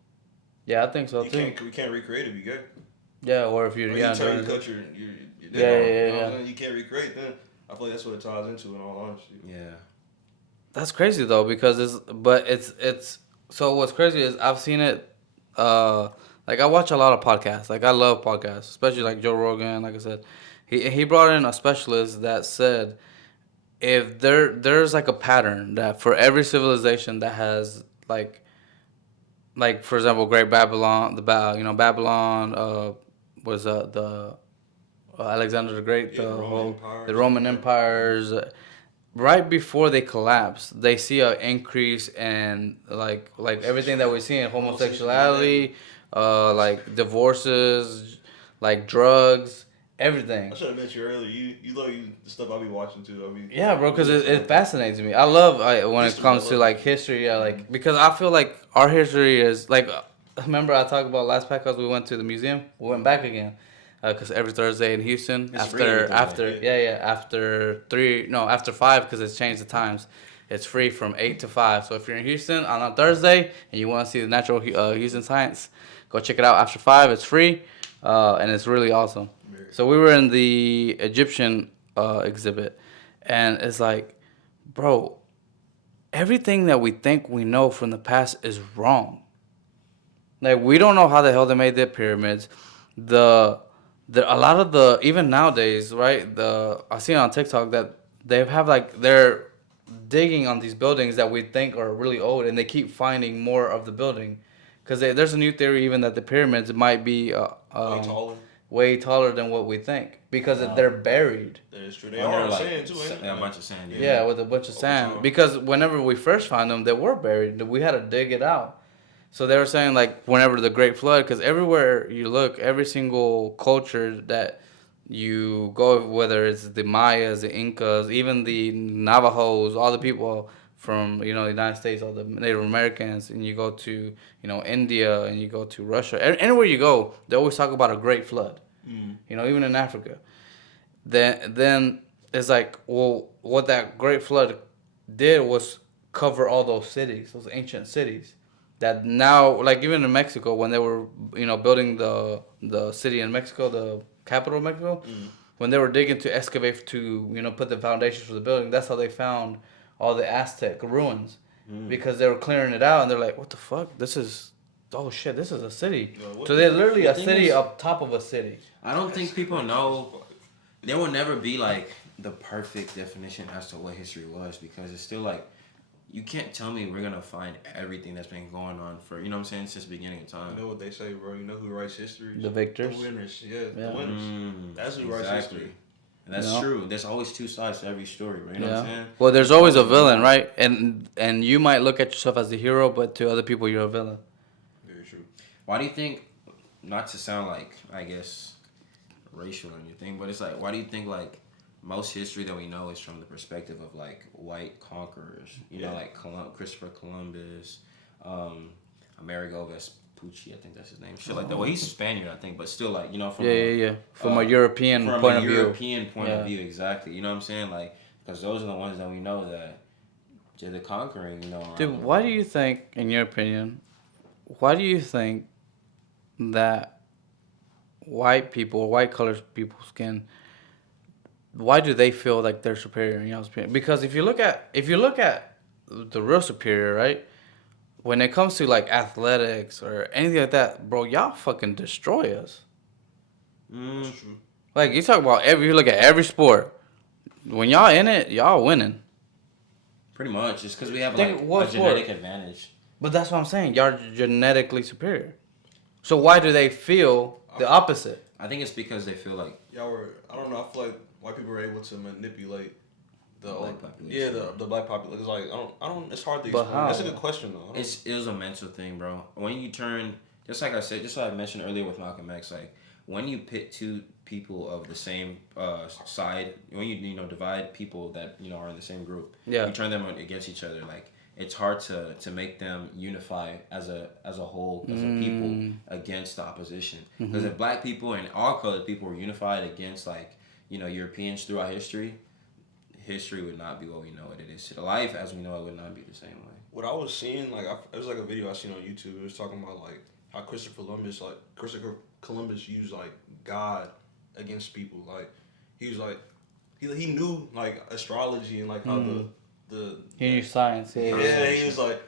Yeah, I think so too. We can't recreate it. Be gay. Yeah, or if you're Or yeah, you turn during- your culture. Yeah, You know yeah. what I'm saying? You can't recreate. Then I feel like that's what it ties into. In all honesty. Yeah. That's crazy though, because it's so what's crazy is I've seen it. Like, I watch a lot of podcasts. Like, I love podcasts, especially like Joe Rogan. Like I said, he brought in a specialist that said if there's like a pattern that for every civilization that has like for example, Great Babylon, Babylon was the Alexander the Great, the Roman empires. Right before they collapse, they see an increase in like everything that we see in homosexuality, like divorces, like drugs, everything. I should have met you earlier. You love the stuff I be watching too. Yeah, bro, because it fascinates me. I love when it comes to like history. Yeah, like because I feel like our history is like. Remember I talked about last podcast we went to the museum. We went back again. Because every Thursday in Houston, It's free every Thursday. after 5 because it's changed the times. It's free from 8 to 5. So if you're in Houston on a Thursday and you want to see the natural Houston science, go check it out after 5. It's free, and it's really awesome. So we were in the Egyptian exhibit, and it's like, bro, everything that we think we know from the past is wrong. Like, we don't know how the hell they made the pyramids. A lot of the even nowadays, right? I see on TikTok that they're digging on these buildings that we think are really old, and they keep finding more of the building, because there's a new theory even that the pyramids might be way taller than what we think because they're buried. That is true. They are like, sand too, ain't a bunch of sand. Yeah, with a bunch of sand. Because whenever we first found them, they were buried. We had to dig it out. So they were saying, like, whenever the Great Flood, because everywhere you look, every single culture that you go, whether it's the Mayas, the Incas, even the Navajos, all the people from, the United States, all the Native Americans, and you go to, India, and you go to Russia, anywhere you go, they always talk about a Great Flood, even in Africa. Then it's like, well, what that Great Flood did was cover all those cities, those ancient cities. That now, like even in Mexico, when they were, building the city in Mexico, the capital of Mexico, when they were digging to excavate to, put the foundations for the building, that's how they found all the Aztec ruins. Because they were clearing it out, and they're like, what the fuck? Oh shit, this is a city. So they're literally a city up top of a city. I don't think people know. There will never be like the perfect definition as to what history was, because it's still like, you can't tell me we're gonna find everything that's been going on for, since the beginning of time. You know what they say, bro? You know who writes history? The victors. The winners. Yeah. The winners. That's who writes history. And that's true. There's always two sides to every story, bro. You know what I'm saying? Well, there's always a villain, right? And you might look at yourself as the hero, but to other people, you're a villain. Very true. Why do you think not to sound like, I guess, racial or anything, but it's like, why do you think like most history that we know is from the perspective of like white conquerors? You know, like Christopher Columbus, Amerigo Vespucci, I think that's his name. Shit like that. Well, he's Spaniard, I think, but still, like, you know, From a European point of view. European point of view, exactly. You know what I'm saying? Like, because those are the ones that we know that did the conquering. You know. Dude, why do you think, in your opinion, why do you think that white people, white colored people's skin, why do they feel like they're superior in y'all's opinion? Because if you look at the real superior, right? When it comes to like athletics or anything like that, bro, y'all fucking destroy us. That's true. Like you talk about you look at every sport, when y'all in it, y'all winning. Pretty much, it's because we have Think like what a sport? genetic advantage. But that's what I'm saying. Y'all are genetically superior. So why do they feel the opposite? I think it's because they feel like I don't know. I feel like white people were able to manipulate the black population. the black population. It's like I don't. It's hard to But explain. how? That's a good question though. it was a mental thing, bro. When you turn, just like I said, just like I mentioned earlier with Malcolm X, like when you pit two people of the same side, when you know divide people that you know are in the same group, you turn them against each other. Like it's hard to make them unify as a whole, as a people against the opposition. Because if black people and all colored people were unified against like you know Europeans throughout history would not be what we know it is. Life as we know it would not be the same way. What I was seeing, like, it was like a video I seen on YouTube. It was talking about like how Christopher Columbus used like God against people. Like he was like he knew like astrology and like how He knew science. Yeah, he was like,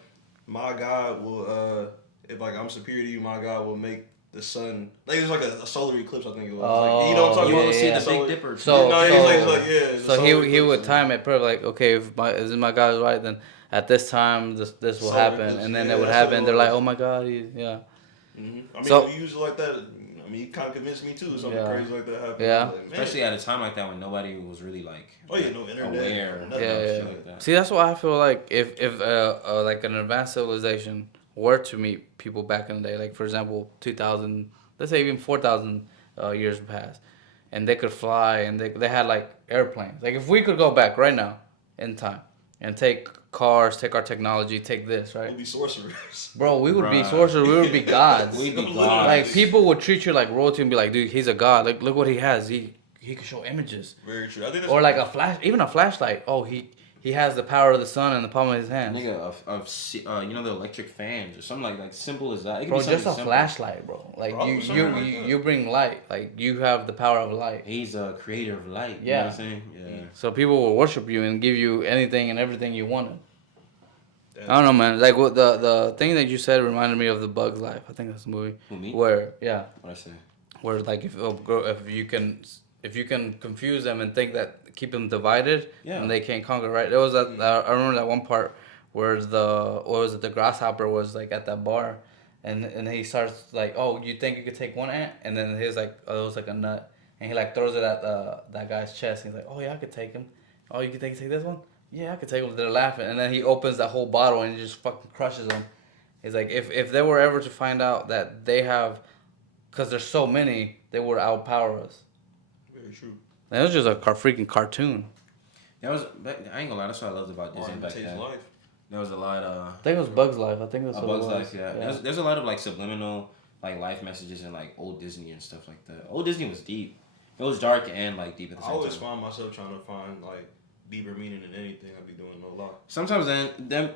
my God will if like I'm superior to you, my God will make the sun. Like it was like a solar eclipse, I think it was. Like, you know what I'm talking about? See the Big Dipper. So he would time it perfect. Like, okay, if my guy's right, then at this time this will happen, eclipse, and then it would happen. They're like, oh my God, yeah. Mm-hmm. I mean, if you use it like that, I mean, he kind of convinced me too. Something crazy like that happened. Yeah. Like, especially at a time like that when nobody was really like. Oh yeah, no internet. Aware. Like that. See, that's why I feel like if like an advanced civilization were to meet people back in the day, like for example 2000, let's say even 4,000 years past, and they could fly and they had like airplanes. Like if we could go back right now in time and take cars, take our technology, take this, right? We'd be sorcerers. Bro, we would be sorcerers. We would be gods. We'd be gods. Like people would treat you like royalty and be like, dude, he's a god. Like look what he has. He can show images. Very true. I think or like even a flashlight. Oh, he has the power of the sun in the palm of his hand. Nigga, you know the electric fans or something like simple as that. Bro, just a flashlight, bro. Like you bring light. Like you have the power of light. He's a creator of light. Yeah. You know what I'm saying? Yeah. So people will worship you and give you anything and everything you wanted. I don't know, man. Like what the thing that you said reminded me of the Bug's Life. I think that's the movie. Who, me? Where What I say? Where like if you can confuse them and think that keep them divided and they can't conquer, right? There was that I remember that one part where the grasshopper was like at that bar, and he starts like, oh, you think you could take one ant, and then he's like, oh, it was like a nut, and he like throws it at that guy's chest, and he's like, oh yeah, I could take him. Oh, you could take this one? Yeah, I could take him. They're laughing, and then he opens that whole bottle and he just fucking crushes them. He's like, if they were ever to find out that they have, because there's so many, they would outpower us. Very true. That was just a freaking cartoon. I ain't gonna lie, that's what I loved about Disney back then. Life. There was a lot I think it was Bug's Life. I think that's what Bug's it was. Life, yeah. There's a lot of like subliminal like life messages in like old Disney and stuff like that. Old Disney was deep. It was dark and like deep at the same time. I always find myself trying to find like deeper meaning in anything I be doing a lot. Sometimes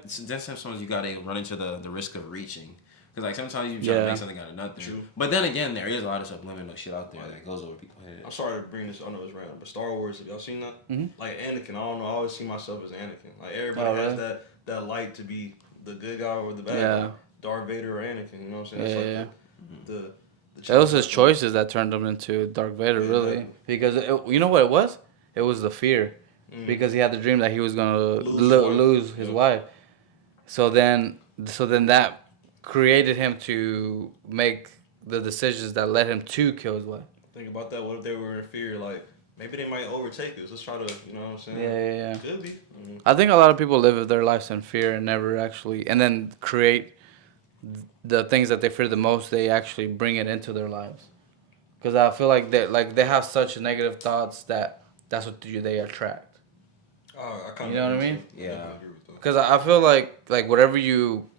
sometimes you gotta run into the risk of reaching. Because, like, sometimes you try to make something out of nothing. True. But then again, there is a lot of subliminal shit out there that goes over people's heads. I'm sorry to bring this, I know it's random, but Star Wars, have y'all seen that? Mm-hmm. Like, Anakin, I don't know, I always see myself as Anakin. Like, everybody has that light to be the good guy or the bad guy. Darth Vader or Anakin, you know what I'm saying? That was his choices that turned him into Darth Vader, really. Because, you know what it was? It was the fear. Because he had the dream that he was going to lose his wife. So then that created him to make the decisions that led him to kill his wife. Think about that. What if they were in fear? Like, maybe they might overtake us. Let's try to, you know what I'm saying? Yeah. Could be. I think a lot of people live their lives in fear and never actually, and then create the things that they fear the most, they actually bring it into their lives. Because I feel like they have such negative thoughts that that's what they attract. I kind You of know what I agree mean? with that. I Yeah. definitely agree with that. Because I feel like whatever you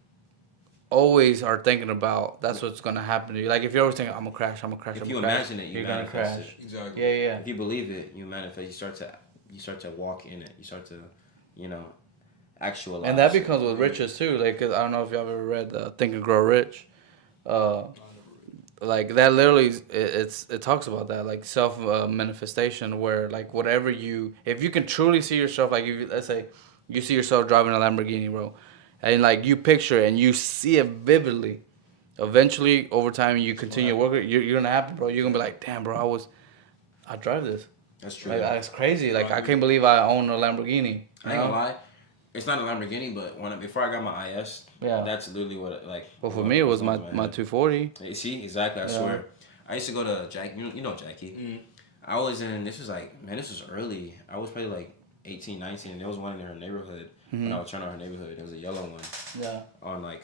always are thinking about, that's what's gonna happen to you. Like if you're always thinking, I'm gonna crash, I'm gonna crash, If I'm you gonna crash, imagine it, you you're gonna manifest crash. it. Exactly. Yeah, yeah. If you believe it, you manifest. You start to walk in it. You start to, you know, actualize. And that becomes with riches too. Like, 'cause I don't know if y'all ever read Think and Grow Rich. Like that literally, it talks about that, like self manifestation, where like whatever if you can truly see yourself, like if let's say you see yourself driving a Lamborghini, bro, and like you picture it and you see it vividly, eventually over time you continue working, you're gonna happen, bro. You're gonna be like, damn, bro, I drive this. That's true. Like that's crazy. Like I can't believe I own a Lamborghini. I ain't gonna lie. It's not a Lamborghini, but before I got my IS, that's literally what like. Well, for me, it was my 240. You see, exactly. I swear. I used to go to Jack. You know Jackie. Mm-hmm. I was in. This was early. I was probably like 18, 19, and there was one in her neighborhood. When I was trying to her neighborhood, there was a yellow one. Yeah. On like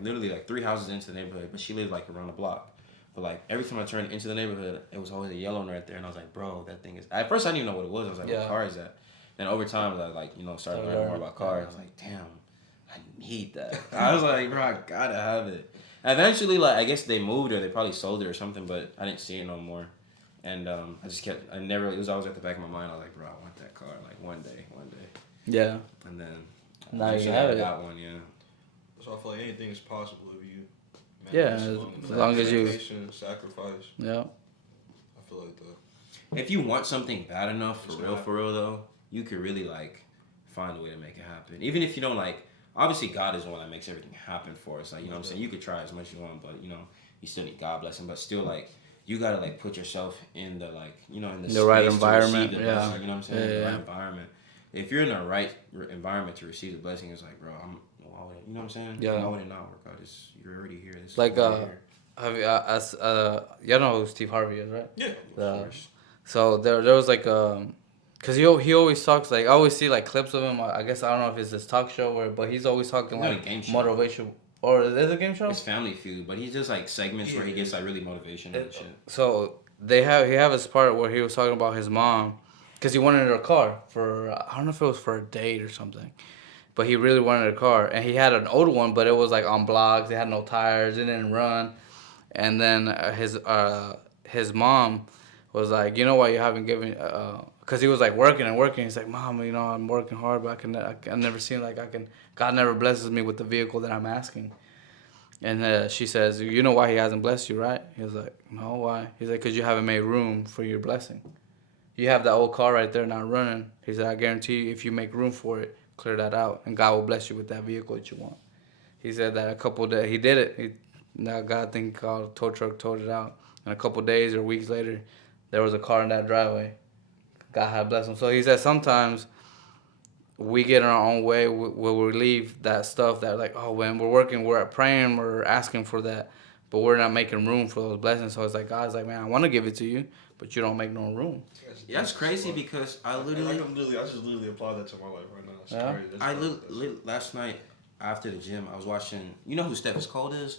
literally like 3 houses into the neighborhood, but she lived like around the block. But like every time I turned into the neighborhood, it was always a yellow one right there, and I was like, bro, that thing is. At first, I didn't even know what it was. I was like, what car is that? Then over time, I like started learning more about cars. I was like, damn, I need that. I was like, bro, I gotta have it. Eventually, like I guess they moved or they probably sold it or something, but I didn't see it no more. And I just kept. It was always at the back of my mind. I was like, bro, I want that car. Like one day. Yeah. And then now you have it. Got one, yeah. So I feel like anything is possible if you. Yeah, as long as you. Sacrifice. Yeah. I feel like that. If you want something bad enough, for real though, you could really like find a way to make it happen. Even if you don't like, obviously God is the one that makes everything happen for us. Like you know what I'm saying, you could try as much as you want, but you still need God blessing. But still like you gotta like put yourself in the like in the right space environment. To receive the blessing, you know what I'm saying? The right environment. If you're in the right environment to receive the blessing, it's like, bro, you know what I'm saying? Yeah. Why would it not work out? You're already here. Like have you y'all know who Steve Harvey is, right? Yeah. Of course. So there was like cause he always talks, like I always see like clips of him. I guess I don't know if it's his talk show but he's always talking It's like a game show. motivation. Or is it a game show? It's Family Feud, but he does like segments where he gets like really motivational and shit. So he have this part where he was talking about his mom, cause he wanted a car for I don't know if it was for a date or something, but he really wanted a car and he had an old one, but it was like on blocks. It had no tires. It didn't run, and then his mom was like, you know why you haven't given because he was like working and working. He's like, Mom, I'm working hard, but I never seen like God never blesses me with the vehicle that I'm asking. And she says, you know why he hasn't blessed you, right? He was like, no, why? He's like, because you haven't made room for your blessing. You have that old car right there not running. He said, I guarantee you, if you make room for it, clear that out, and God will bless you with that vehicle that you want. He said that a couple of days, he did it. Now God thing called tow truck towed it out. And a couple of days or weeks later, there was a car in that driveway. God had blessed him. So he said sometimes we get in our own way where we leave that stuff that like, oh, when we're working, we're praying, we're asking for that, but we're not making room for those blessings. So it's like, God's like, man, I want to give it to you, but you don't make no room. Yeah, that's crazy because I just literally apply that to my life right now. It's crazy. Last night after the gym, I was watching, you know who Steph Cold is?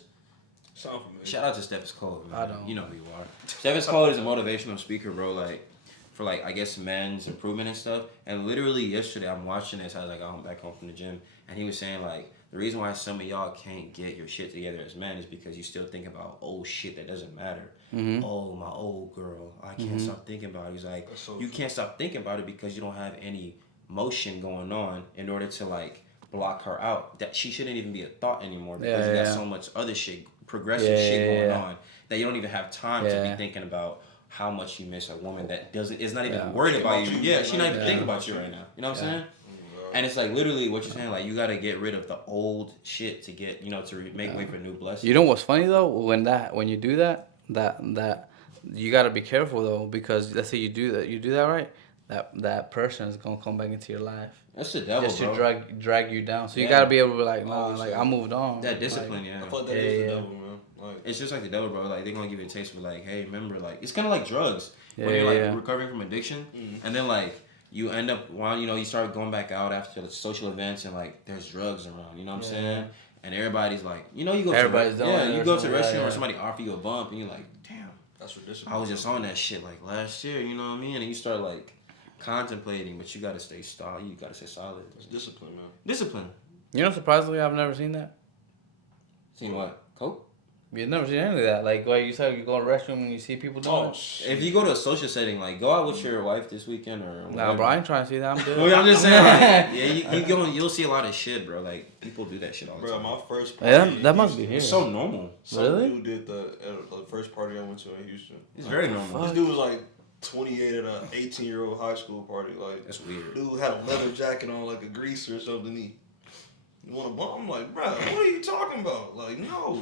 Sound familiar. Shout out to Steph Cold, man. I don't. You know who you are. Steph Cold is a motivational speaker, bro, like, for like I guess men's improvement and stuff. And literally yesterday I'm watching this. I got back home from the gym, and he was saying like the reason why some of y'all can't get your shit together as men is because you still think about old shit that doesn't matter. Mm-hmm. Oh, my old girl, I can't stop thinking about it. He's like, you can't stop thinking about it because you don't have any motion going on in order to like block her out. That she shouldn't even be a thought anymore because you got so much other shit, progressive shit going on that you don't even have time to be thinking about how much you miss a woman that is not even worried about you. Yeah, she's not even thinking about you right now. You know what I'm saying? And it's like literally what you're saying. Like you gotta get rid of the old shit to get to make way for new blessings. You know what's funny though? When you do that you gotta be careful though, because let's say you do that right. That person is gonna come back into your life. That's the devil, just to bro. drag you down. So you gotta be able to be like, nah, like I moved on. That discipline, I feel like that is the devil, man. Like, it's just like the devil, bro. Like they're gonna give you a taste of like, hey, remember, like it's kind of like drugs when you're like recovering from addiction, and then like you end up while you start going back out after the social events and like there's drugs around. You know what I'm saying? and everybody's like, you know, you go Everybody's to doing it you or go to the something, restaurant yeah, or yeah. somebody offer you a bump, and you're like, damn, That's what this. I was just on that shit like last year. You know what I mean? And you start like contemplating, but you gotta stay solid. You gotta stay solid. It's discipline, man. Discipline. You know, surprisingly, I've never seen that. Seen what? Coke? You've never seen any of that. Like, you said, you go to the restroom and you see people doing it. Shit. If you go to a social setting, like go out with your wife this weekend or Nah, whatever. bro, I ain't trying to see that. I'm good. Well, I'm just saying, like, yeah, you go and you'll see a lot of shit, bro. Like people do that shit all the Bro, time. my first party Yeah, that must be here. It's so normal. Some Really? dude did the first party I went to in Houston. It's very normal. This dude was like 28 at an 18-year-old high school party. Like, That's weird. dude had a leather jacket on, like a greaser or something. You want a bump? I'm like, bro, what are you talking about? Like, no.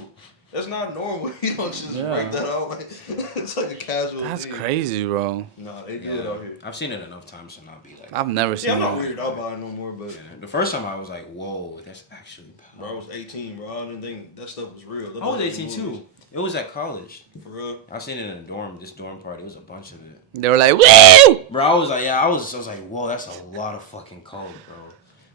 That's not normal. You don't just break that out. Like, it's like a casual That's thing. crazy, bro. Nah, they do it out here. I've seen it enough times to not be like. I've never See, seen I'm not that. weirded out by it no more, but Yeah. The first time I was like, whoa, that's actually. bro, I was 18, bro. I didn't think that stuff was real. That I was like 18 movies. too. It was at college. For real. I seen it in a dorm. This dorm party. It was a bunch of it. They were like, woo! Bro, I was like, I was like, whoa, that's a lot of fucking coke, bro.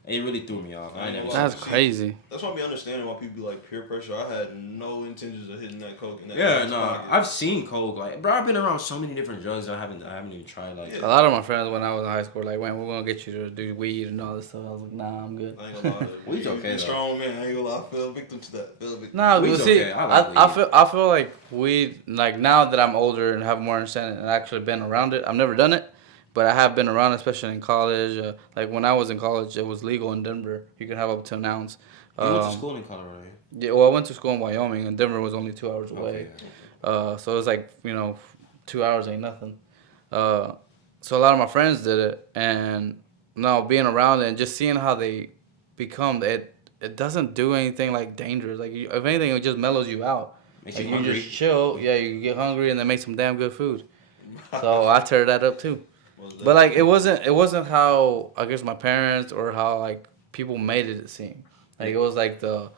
It really threw me off. I never. That's crazy. That's why I be understanding why people be like peer pressure. I had no intentions of hitting that coke. In that Yeah, guy's no, pocket. I've seen coke. Like, bro, I've been around so many different drugs. I haven't even tried. Like, A lot of my friends when I was in high school were like, man, we're gonna get you to do weed and all this stuff. I was like, nah, I'm good. I ain't gonna lie. Weed's okay, though. Strong man. I ain't gonna lie. I fell victim to that. Fell victim. Nah, but Weed's see, okay. I like I feel like weed, like now that I'm older and have more understanding and actually been around it, I've never done it, but I have been around it, especially in college. Like when I was in college, it was legal in Denver. You can have up to an ounce. you went to school in Colorado, right? Yeah, well, I went to school in Wyoming, and Denver was only 2 hours away. Okay. So it was like, 2 hours ain't nothing. So a lot of my friends did it, and now being around it and just seeing how they become, it doesn't do anything like dangerous. Like if anything, it just mellows you out. Makes Like, you you hungry. just chill. Yeah, you get hungry and then make some damn good food. So I tear that up too. But like it wasn't how I guess my parents or how like people made it seem. Like it was like the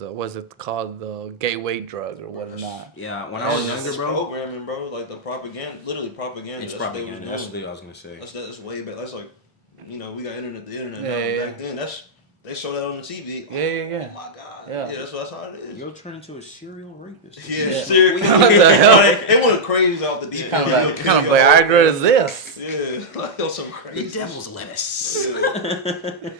what's it called, the gateway drug or whatnot. Yeah, when I was younger, bro. Programming, bro. Like the propaganda, literally propaganda. It's That's what they was propaganda. That's doing. what I was gonna say. That's way back. That's like, we got the internet Yeah, now. yeah, Back then, they showed that on the TV. Yeah. Oh my god. Yeah. That's how it is. You'll turn into a serial rapist. Yeah, seriously. What the hell? They went crazy off the deep What end. kind of Viagra is this? Yeah, like on some crazy. The devil's lettuce. Yeah.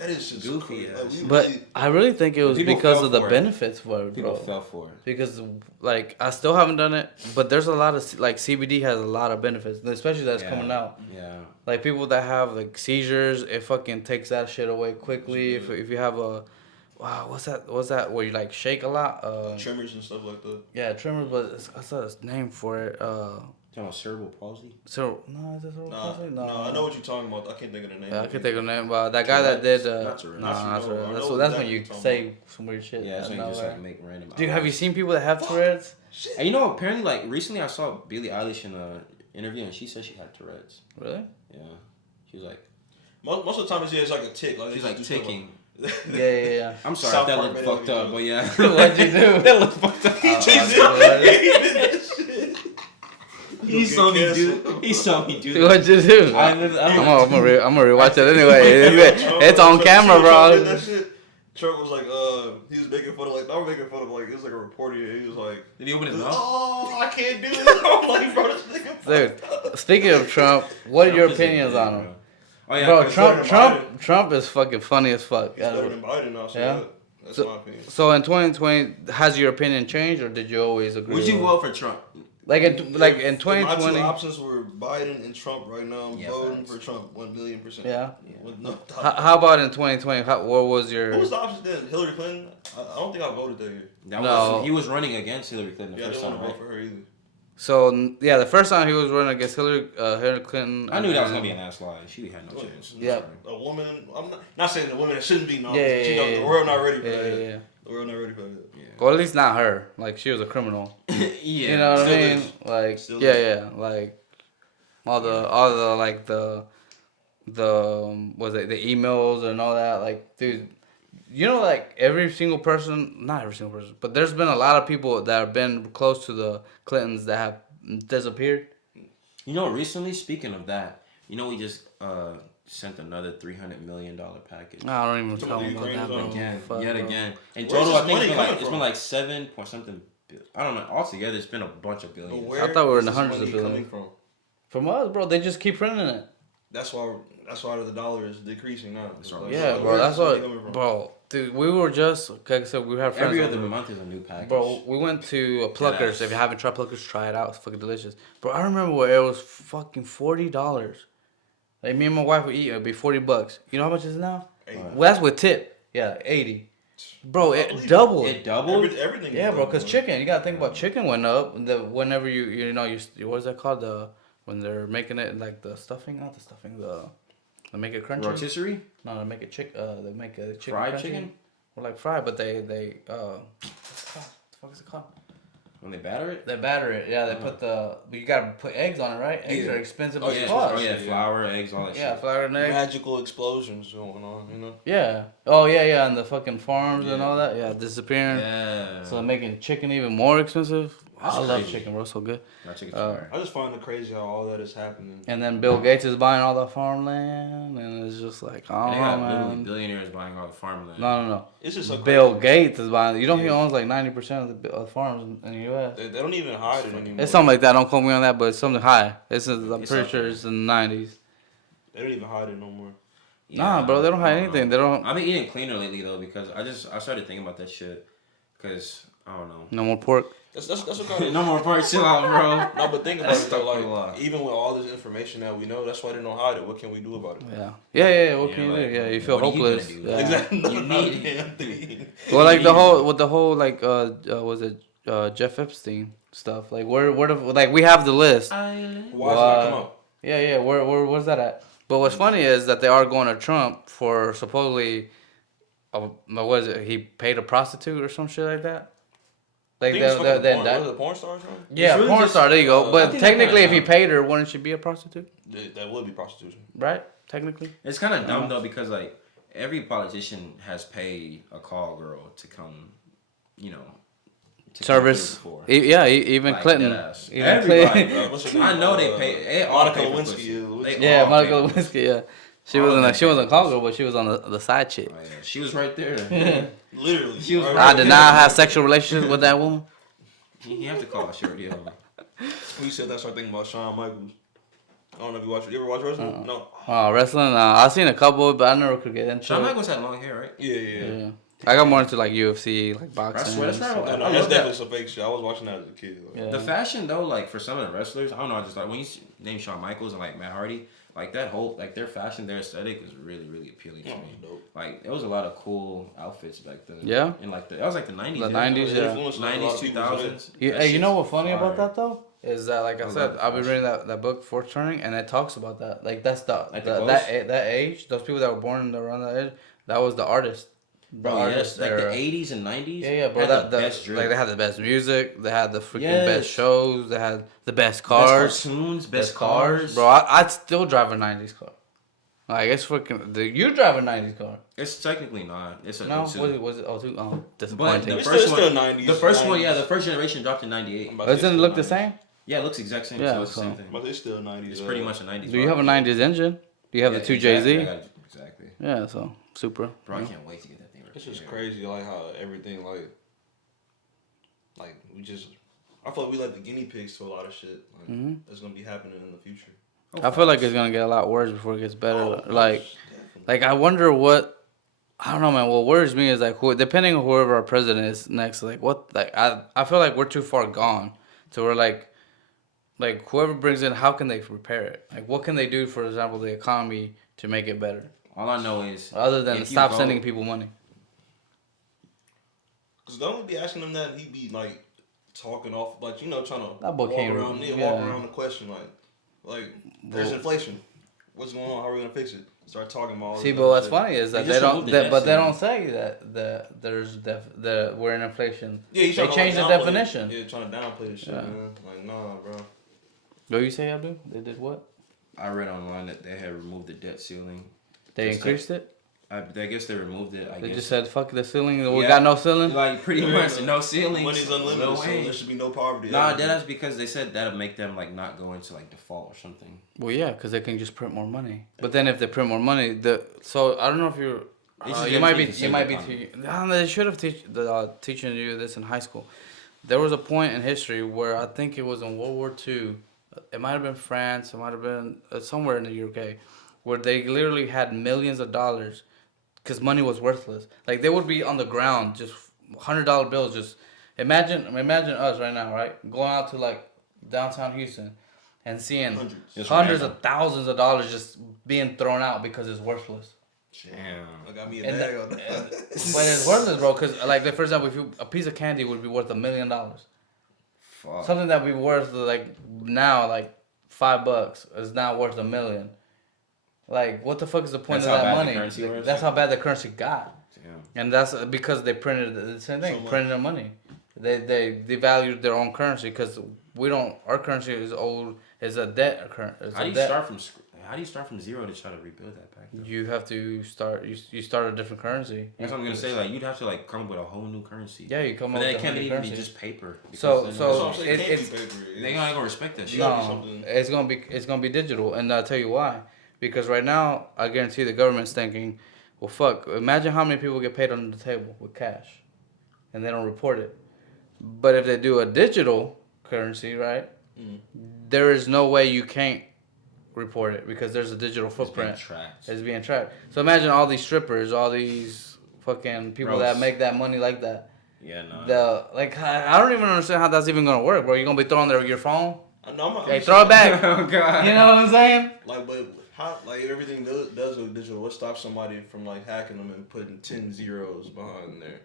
That is just Goofy crazy. ass. Like, we But really- I really think it was People because fell of the for it. benefits for it, People bro. fell for it. Because like I still haven't done it, but there's a lot of like CBD has a lot of benefits, especially that's coming out. Yeah. Like people that have like seizures, it fucking takes that shit away quickly. If you have a, wow, what's that where you like shake a lot? tremors and stuff like that. Yeah, tremors, but I saw his name for it. Talking about cerebral palsy. So no, is it cerebral palsy? No, I know what you're talking about. I can't think of the name. Yeah, I can think of the name. That guy that did. Not Tourette's. Nah, Actually, no, I that's know that's when exactly you what you're say some weird shit. Yeah, that's when you just like make random. Dude, have you seen people that have Tourette's? And you know, apparently, like recently, I saw Billie Eilish in a interview, and she said she had Tourette's. Really? Yeah, she was like, Most of the time it's like a tick. Like she's they like just do stuff ticking. Yeah. I'm sorry, South if that Park looked video fucked you up, do. but yeah. What'd you do? That looked fucked up. He saw me do. He saw me do. What'd you do? I'm I'm gonna rewatch it anyway. It's on camera, bro. That shit. Trump was like, he was making fun of like, I was making fun of like, it was like a reporter. He was like, Did he open his mouth? oh, I can't do this. I'm like, bro, this nigga. Dude, speaking of Trump, what are your Trump is opinions a- on him? Oh yeah, Bro, 'cause- Trump is fucking funny as fuck. He's better than Biden now, so Yeah. that's So- my opinion. So in 2020, has your opinion changed, or did you always agree? Would you with it? vote for Trump? Like in If my 2020? two options were Biden and Trump right now. I'm Yeah, voting facts. for Trump 1,000,000%. Yeah. With no How about in 2020? What was your? What was the options then? Hillary Clinton? I don't think I voted that year. That No. was, he was running against Hillary Clinton the Yeah, I first didn't time, want to right? vote for her either. So yeah, the first time he was running against Hillary Clinton. I knew that was gonna be an ass lie. She had no chance. Yeah. A woman, I'm not saying the woman that shouldn't be, no. Yeah, She yeah, don't- yeah. the world not ready for Yeah, that. yeah. The world not ready for that. Well, at least not her. Like she was a criminal. Yeah. You know what I Still mean? is. Like Still yeah, is. yeah. Like all the like the was it the emails and all that? Like, dude, you know, like every single person, not every single person, but there's been a lot of people that have been close to the Clintons that have disappeared. You know, recently, speaking of that, you know, we just sent another $300 million package. I don't even Some tell of the me about that, bro. Ukrainians Fuck, Yet bro. again. In Where's total, I this think money coming it's been like 7 point something. I don't know. Altogether, it's been a bunch of But billions. where I thought we were is in the this hundreds of money billions. coming from? From us, bro. They just keep printing it. That's why the dollar is decreasing now. It's like, Yeah, so bro. where's That's this money coming what, from? bro. Dude, we were just, like I said, we have friends. Every over other there. month is a new package. Bro, we went to a Pluckers. Deadass. If you haven't tried Pluckers, try it out. It's fucking delicious. Bro, I remember where it was fucking $40. Like me and my wife would eat, it'd be $40. You know how much it is now? 80. Well, that's with tip. Yeah, 80. Bro, I it believe doubled. It doubled. Everything. Yeah, is bro, doubled, cause chicken. You gotta think about chicken went up. Whenever you know what is that called, when they're making it like the stuffing, not the stuffing, they make it crunchy. Rotisserie? No, they make it they make a chicken Fried crunchy. chicken? Or like fried, but they what's it called? What the fuck is it called? When they batter it? They batter it. Yeah, they put but you gotta put eggs on it, right? Eggs Yeah. are expensive Oh, as yeah. fuck. Oh, yeah. Flour, eggs, all that Yeah, shit. flour and eggs. Magical explosions going on, you know. Yeah. Oh yeah, and the fucking farms and Yeah. all that. Yeah, disappearing. Yeah. So they're making chicken even more expensive. That's I love crazy. chicken, bro. So good. That chicken's Uh, fire. I just find it crazy how all that is happening. And then Bill Gates is buying all the farmland, and it's just like, I And they don't got know, literally man. billionaires buying all the farmland. No. It's just so Bill crazy. Gates is buying. You know he Yeah. owns like 90% of the farms in the U.S. They don't even hide it anymore. It's something like that. Don't quote me on that, but it's something high. I'm It's pretty up sure there. it's in the 90s. They don't even hide it no more. Nah, bro, they don't hide anything. They don't. I've been eating cleaner lately though because I started thinking about that shit because I don't know. No more pork. That's what kind of No more parts, chill out, bro. No, but think about That's it though, stuck for a while. like even with all this information that we know, that's why they don't hide it. What can we do about it? Yeah. What Yeah, can you like, do? Yeah, you feel what are you gonna hopeless. do? Yeah. Exactly. You Not a need- damn thing. Well, like You the whole like was it Jeff Epstein stuff? Like where the like we have the list. Why did that come out? Yeah. Where's that at? But what's funny is that they are going to Trump for supposedly, what is it? He paid a prostitute or some shit like that. Like Think it's they fucking they porn. that. What is it, porn stars, right? Yeah, It's really porn just, star. There you go. I But think that technically, if kinda he paid her, wouldn't she be a prostitute? That would be prostitution. Right? Technically. It's kind of dumb though because like every politician has paid a call girl to come, to come Service. through before. Even Like, Clinton. deadass. Even Everybody, Clinton. bro. What's her name? I know they pay. All Monica pay for Lewinsky. pussy. They Yeah, all Monica pay for pussy. Lewinsky. Yeah, she All wasn't of like she them wasn't pay call for girl, but she was on the side chick. Oh, yeah. She was right there. Literally. She was Right I there. did not have sexual relations with that woman. You have to call her shorty. We said that, start thinking about Shawn Michaels. I don't know if you watch. You ever watch wrestling? No. Oh, wrestling. I've seen a couple, but I never could get into Shawn it. Michaels had long hair, right? Yeah. Yeah. I got more into like UFC, like boxing. That's not. No, I that's love definitely that. some fake shit. I was watching that as a kid. Like, Yeah. The fashion though, like for some of the wrestlers, I don't know. I just like when you name Shawn Michaels and like Matt Hardy, like that whole like their fashion, their aesthetic was really really appealing to Oh, me. dope. Like there was a lot of cool outfits back then. Yeah? In like that was like the 90s. The yeah. 90s, It yeah. influenced a lot of 90s, people 2000s. You, That hey, you know shit's what's funny about fire. that though? Is that like I love said, I've been fashion. reading that book Fourth Turning, and it talks about that. Like that's Like the that age, those people that were born around that age, that was the artist. The Bro, artist yes, like the era. 80s and 90s. Yeah, bro. had That the the best drip. like they had the best music, they had the freaking Yes. best shows, they had the best Best cars, cartoons, best cars. Bro, I'd still drive a '90s car. Like it's freaking. You drive a '90s car? It's technically not. It's a No, two. was it? Oh, two. Oh, But disappointing. the It's first still one, 90s. the first one, 90s. yeah, the first generation dropped in '98. I'm about to say Doesn't it still look the 90s. same? Yeah, it looks exact same. Yeah, so it's the so- same thing. But it's still 90s. It's pretty much a '90s. Do you have a vibe. '90s engine? Do you have Yeah, the two exactly, Jay I Z? got it, exactly. Yeah, so Supra. Bro, I yeah. can't wait to get that thing. It's just crazy, like how everything, like we just. I feel like we like the guinea pigs to a lot of shit. Like, Mhm. that's gonna be happening in the future. I feel like it's gonna get a lot worse before it gets better. Oh, like, definitely. like I wonder what. I don't know, man. What worries me is like, depending on whoever our president is next, like what, like I feel like we're too far gone, so we're like whoever brings in, how can they repair it? Like, what can they do, for example, the economy to make it better, All I know is other than if you stop vote- sending people money? Cause don't we be asking him that, and he be like talking off, like trying to That book walk came- around, walk yeah. around the question, like there's inflation. What's going on? How are we gonna fix it? Start talking about. all See, this but other what's shit. funny is that They they just don't, removed the that, debt but they ceiling. don't say that the we're in inflation. Yeah, he's They trying changed to the downplay definition. It. Yeah, trying to downplay this shit, Yeah. man. Like, nah, bro. What you say, Abdul? They did what? I read online that they had removed the debt ceiling. They Just increased it. I guess they removed it. They just said, fuck the ceiling. We got no ceiling? Like, pretty much no ceilings. Money's unlimited, so there should be no poverty. Nah, that's because they said that'll make them, like, not go into, like, default or something. Well, yeah, because they can just print more money. But then if they print more money, so I don't know if you're... you might be... They should have teaching you this in high school. There was a point in history where I think it was in World War II. It might have been France. It might have been somewhere in the UK. Where they literally had millions of dollars because money was worthless. Like, they would be on the ground, just $100 bills. Just imagine us right now, right? Going out to, like, downtown Houston and seeing hundreds of thousands of dollars just being thrown out because it's worthless. Damn. I got me a bag on that. But it's worthless, bro, because, like, for example, if a piece of candy would be worth $1 million. Fuck. Something that would be worth, like, now, like, $5 is now worth $1 million. Like, what the fuck is the point of that money? That's how bad the currency got. Damn. And that's because they printed the same thing, printed their money. They devalued their own currency because our currency is old, is a debt currency. How do you start from zero to try to rebuild that back? Though? You have to start, you start a different currency. That's what I'm going to say, like, you'd have to, like, come up with a whole new currency. Yeah, you come up with a whole new currency. But then it can't even be just paper. They ain't going to respect that shit. No, it's gonna be digital, and I'll tell you why. Because right now, I guarantee the government's thinking, well, fuck, imagine how many people get paid under the table with cash, and they don't report it. But if they do a digital currency, right, there is no way you can't report it because there's a digital footprint. It's being tracked. So imagine all these strippers, all these fucking people that make that money like that. Yeah, no. I don't even understand how that's even gonna work, bro. You're gonna be throwing your phone? Hey, throw it back. Oh, God. You know what I'm saying? Like, but how, like, everything does go digital. What stops somebody from, like, hacking them and putting 10 zeros behind there?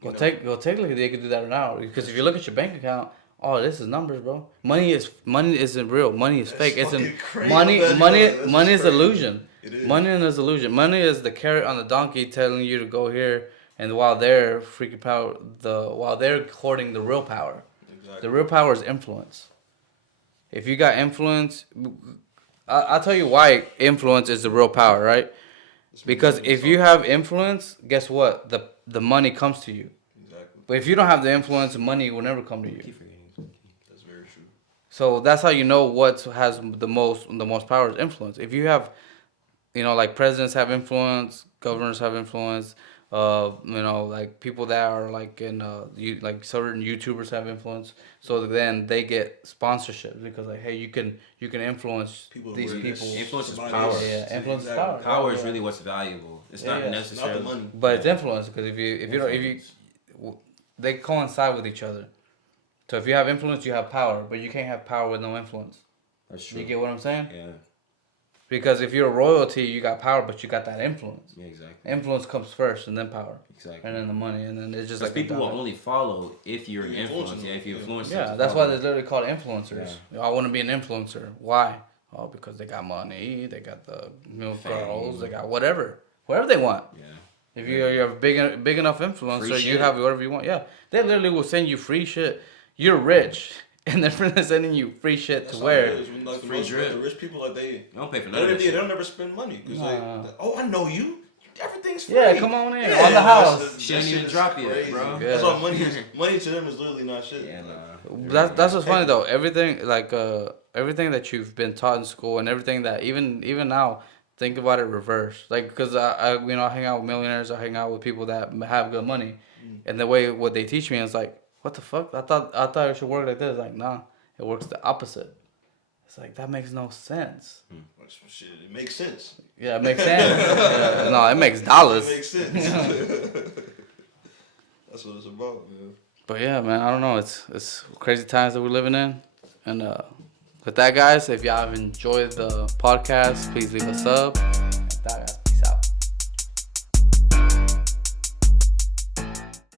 Well, technically they could do that now because if you look at your bank account, oh, this is numbers, bro. Money isn't real. Money is fake. It's money is illusion. It is. Money is illusion. Money is the carrot on the donkey telling you to go here, and while they're while they're hoarding the real power. Exactly. The real power is influence. If you got influence, I'll tell you why influence is the real power, right? Because if you have influence, guess what? The money comes to you. Exactly. But if you don't have the influence, money will never come to you. That's very true. So that's how you know what has the most power is influence. If you have, like presidents have influence, governors have influence, like people that are like in like certain YouTubers have influence. So then they get sponsorships because like, hey, you can influence these people. Influence is power. Yeah, influence is power. Power is really what's valuable. It's not necessarily not the money. But it's influence because if you they coincide with each other. So if you have influence, you have power, but you can't have power with no influence. That's true. You get what I'm saying? Yeah. Because if you're royalty, you got power, but you got that influence. Yeah, exactly. Influence comes first, and then power. Exactly. And then the money, and then it's just like people will only follow if you're an influence. Yeah, if you influence. Yeah, that's why they're literally called influencers. Yeah. I want to be an influencer. Why? Oh, because they got money, they got the milk girls, they got whatever they want. Yeah. If you're a big enough influencer, you have whatever you want. Yeah, they literally will send you free shit. You're rich. And they're sending you free shit to wear. Like the rich people, like they don't pay for nothing. They don't never spend money because I know you. Everything's free. Yeah, come on in on the house. She ain't even drop yet, bro. Yeah. That's why money to them is literally not shit. Yeah, nah. That's what's funny though. Everything everything that you've been taught in school and everything that even now, think about it reverse. Like because I hang out with millionaires. I hang out with people that have good money, and the way what they teach me is like. What the fuck? I thought it should work like this. Like, nah, it works the opposite. It's like, that makes no sense. Shit, it makes sense. Yeah, it makes sense. No, it makes dollars. It makes sense. That's what it's about, man. But yeah, man, I don't know. It's crazy times that we're living in. And with that, guys, if y'all have enjoyed the podcast, please leave a sub.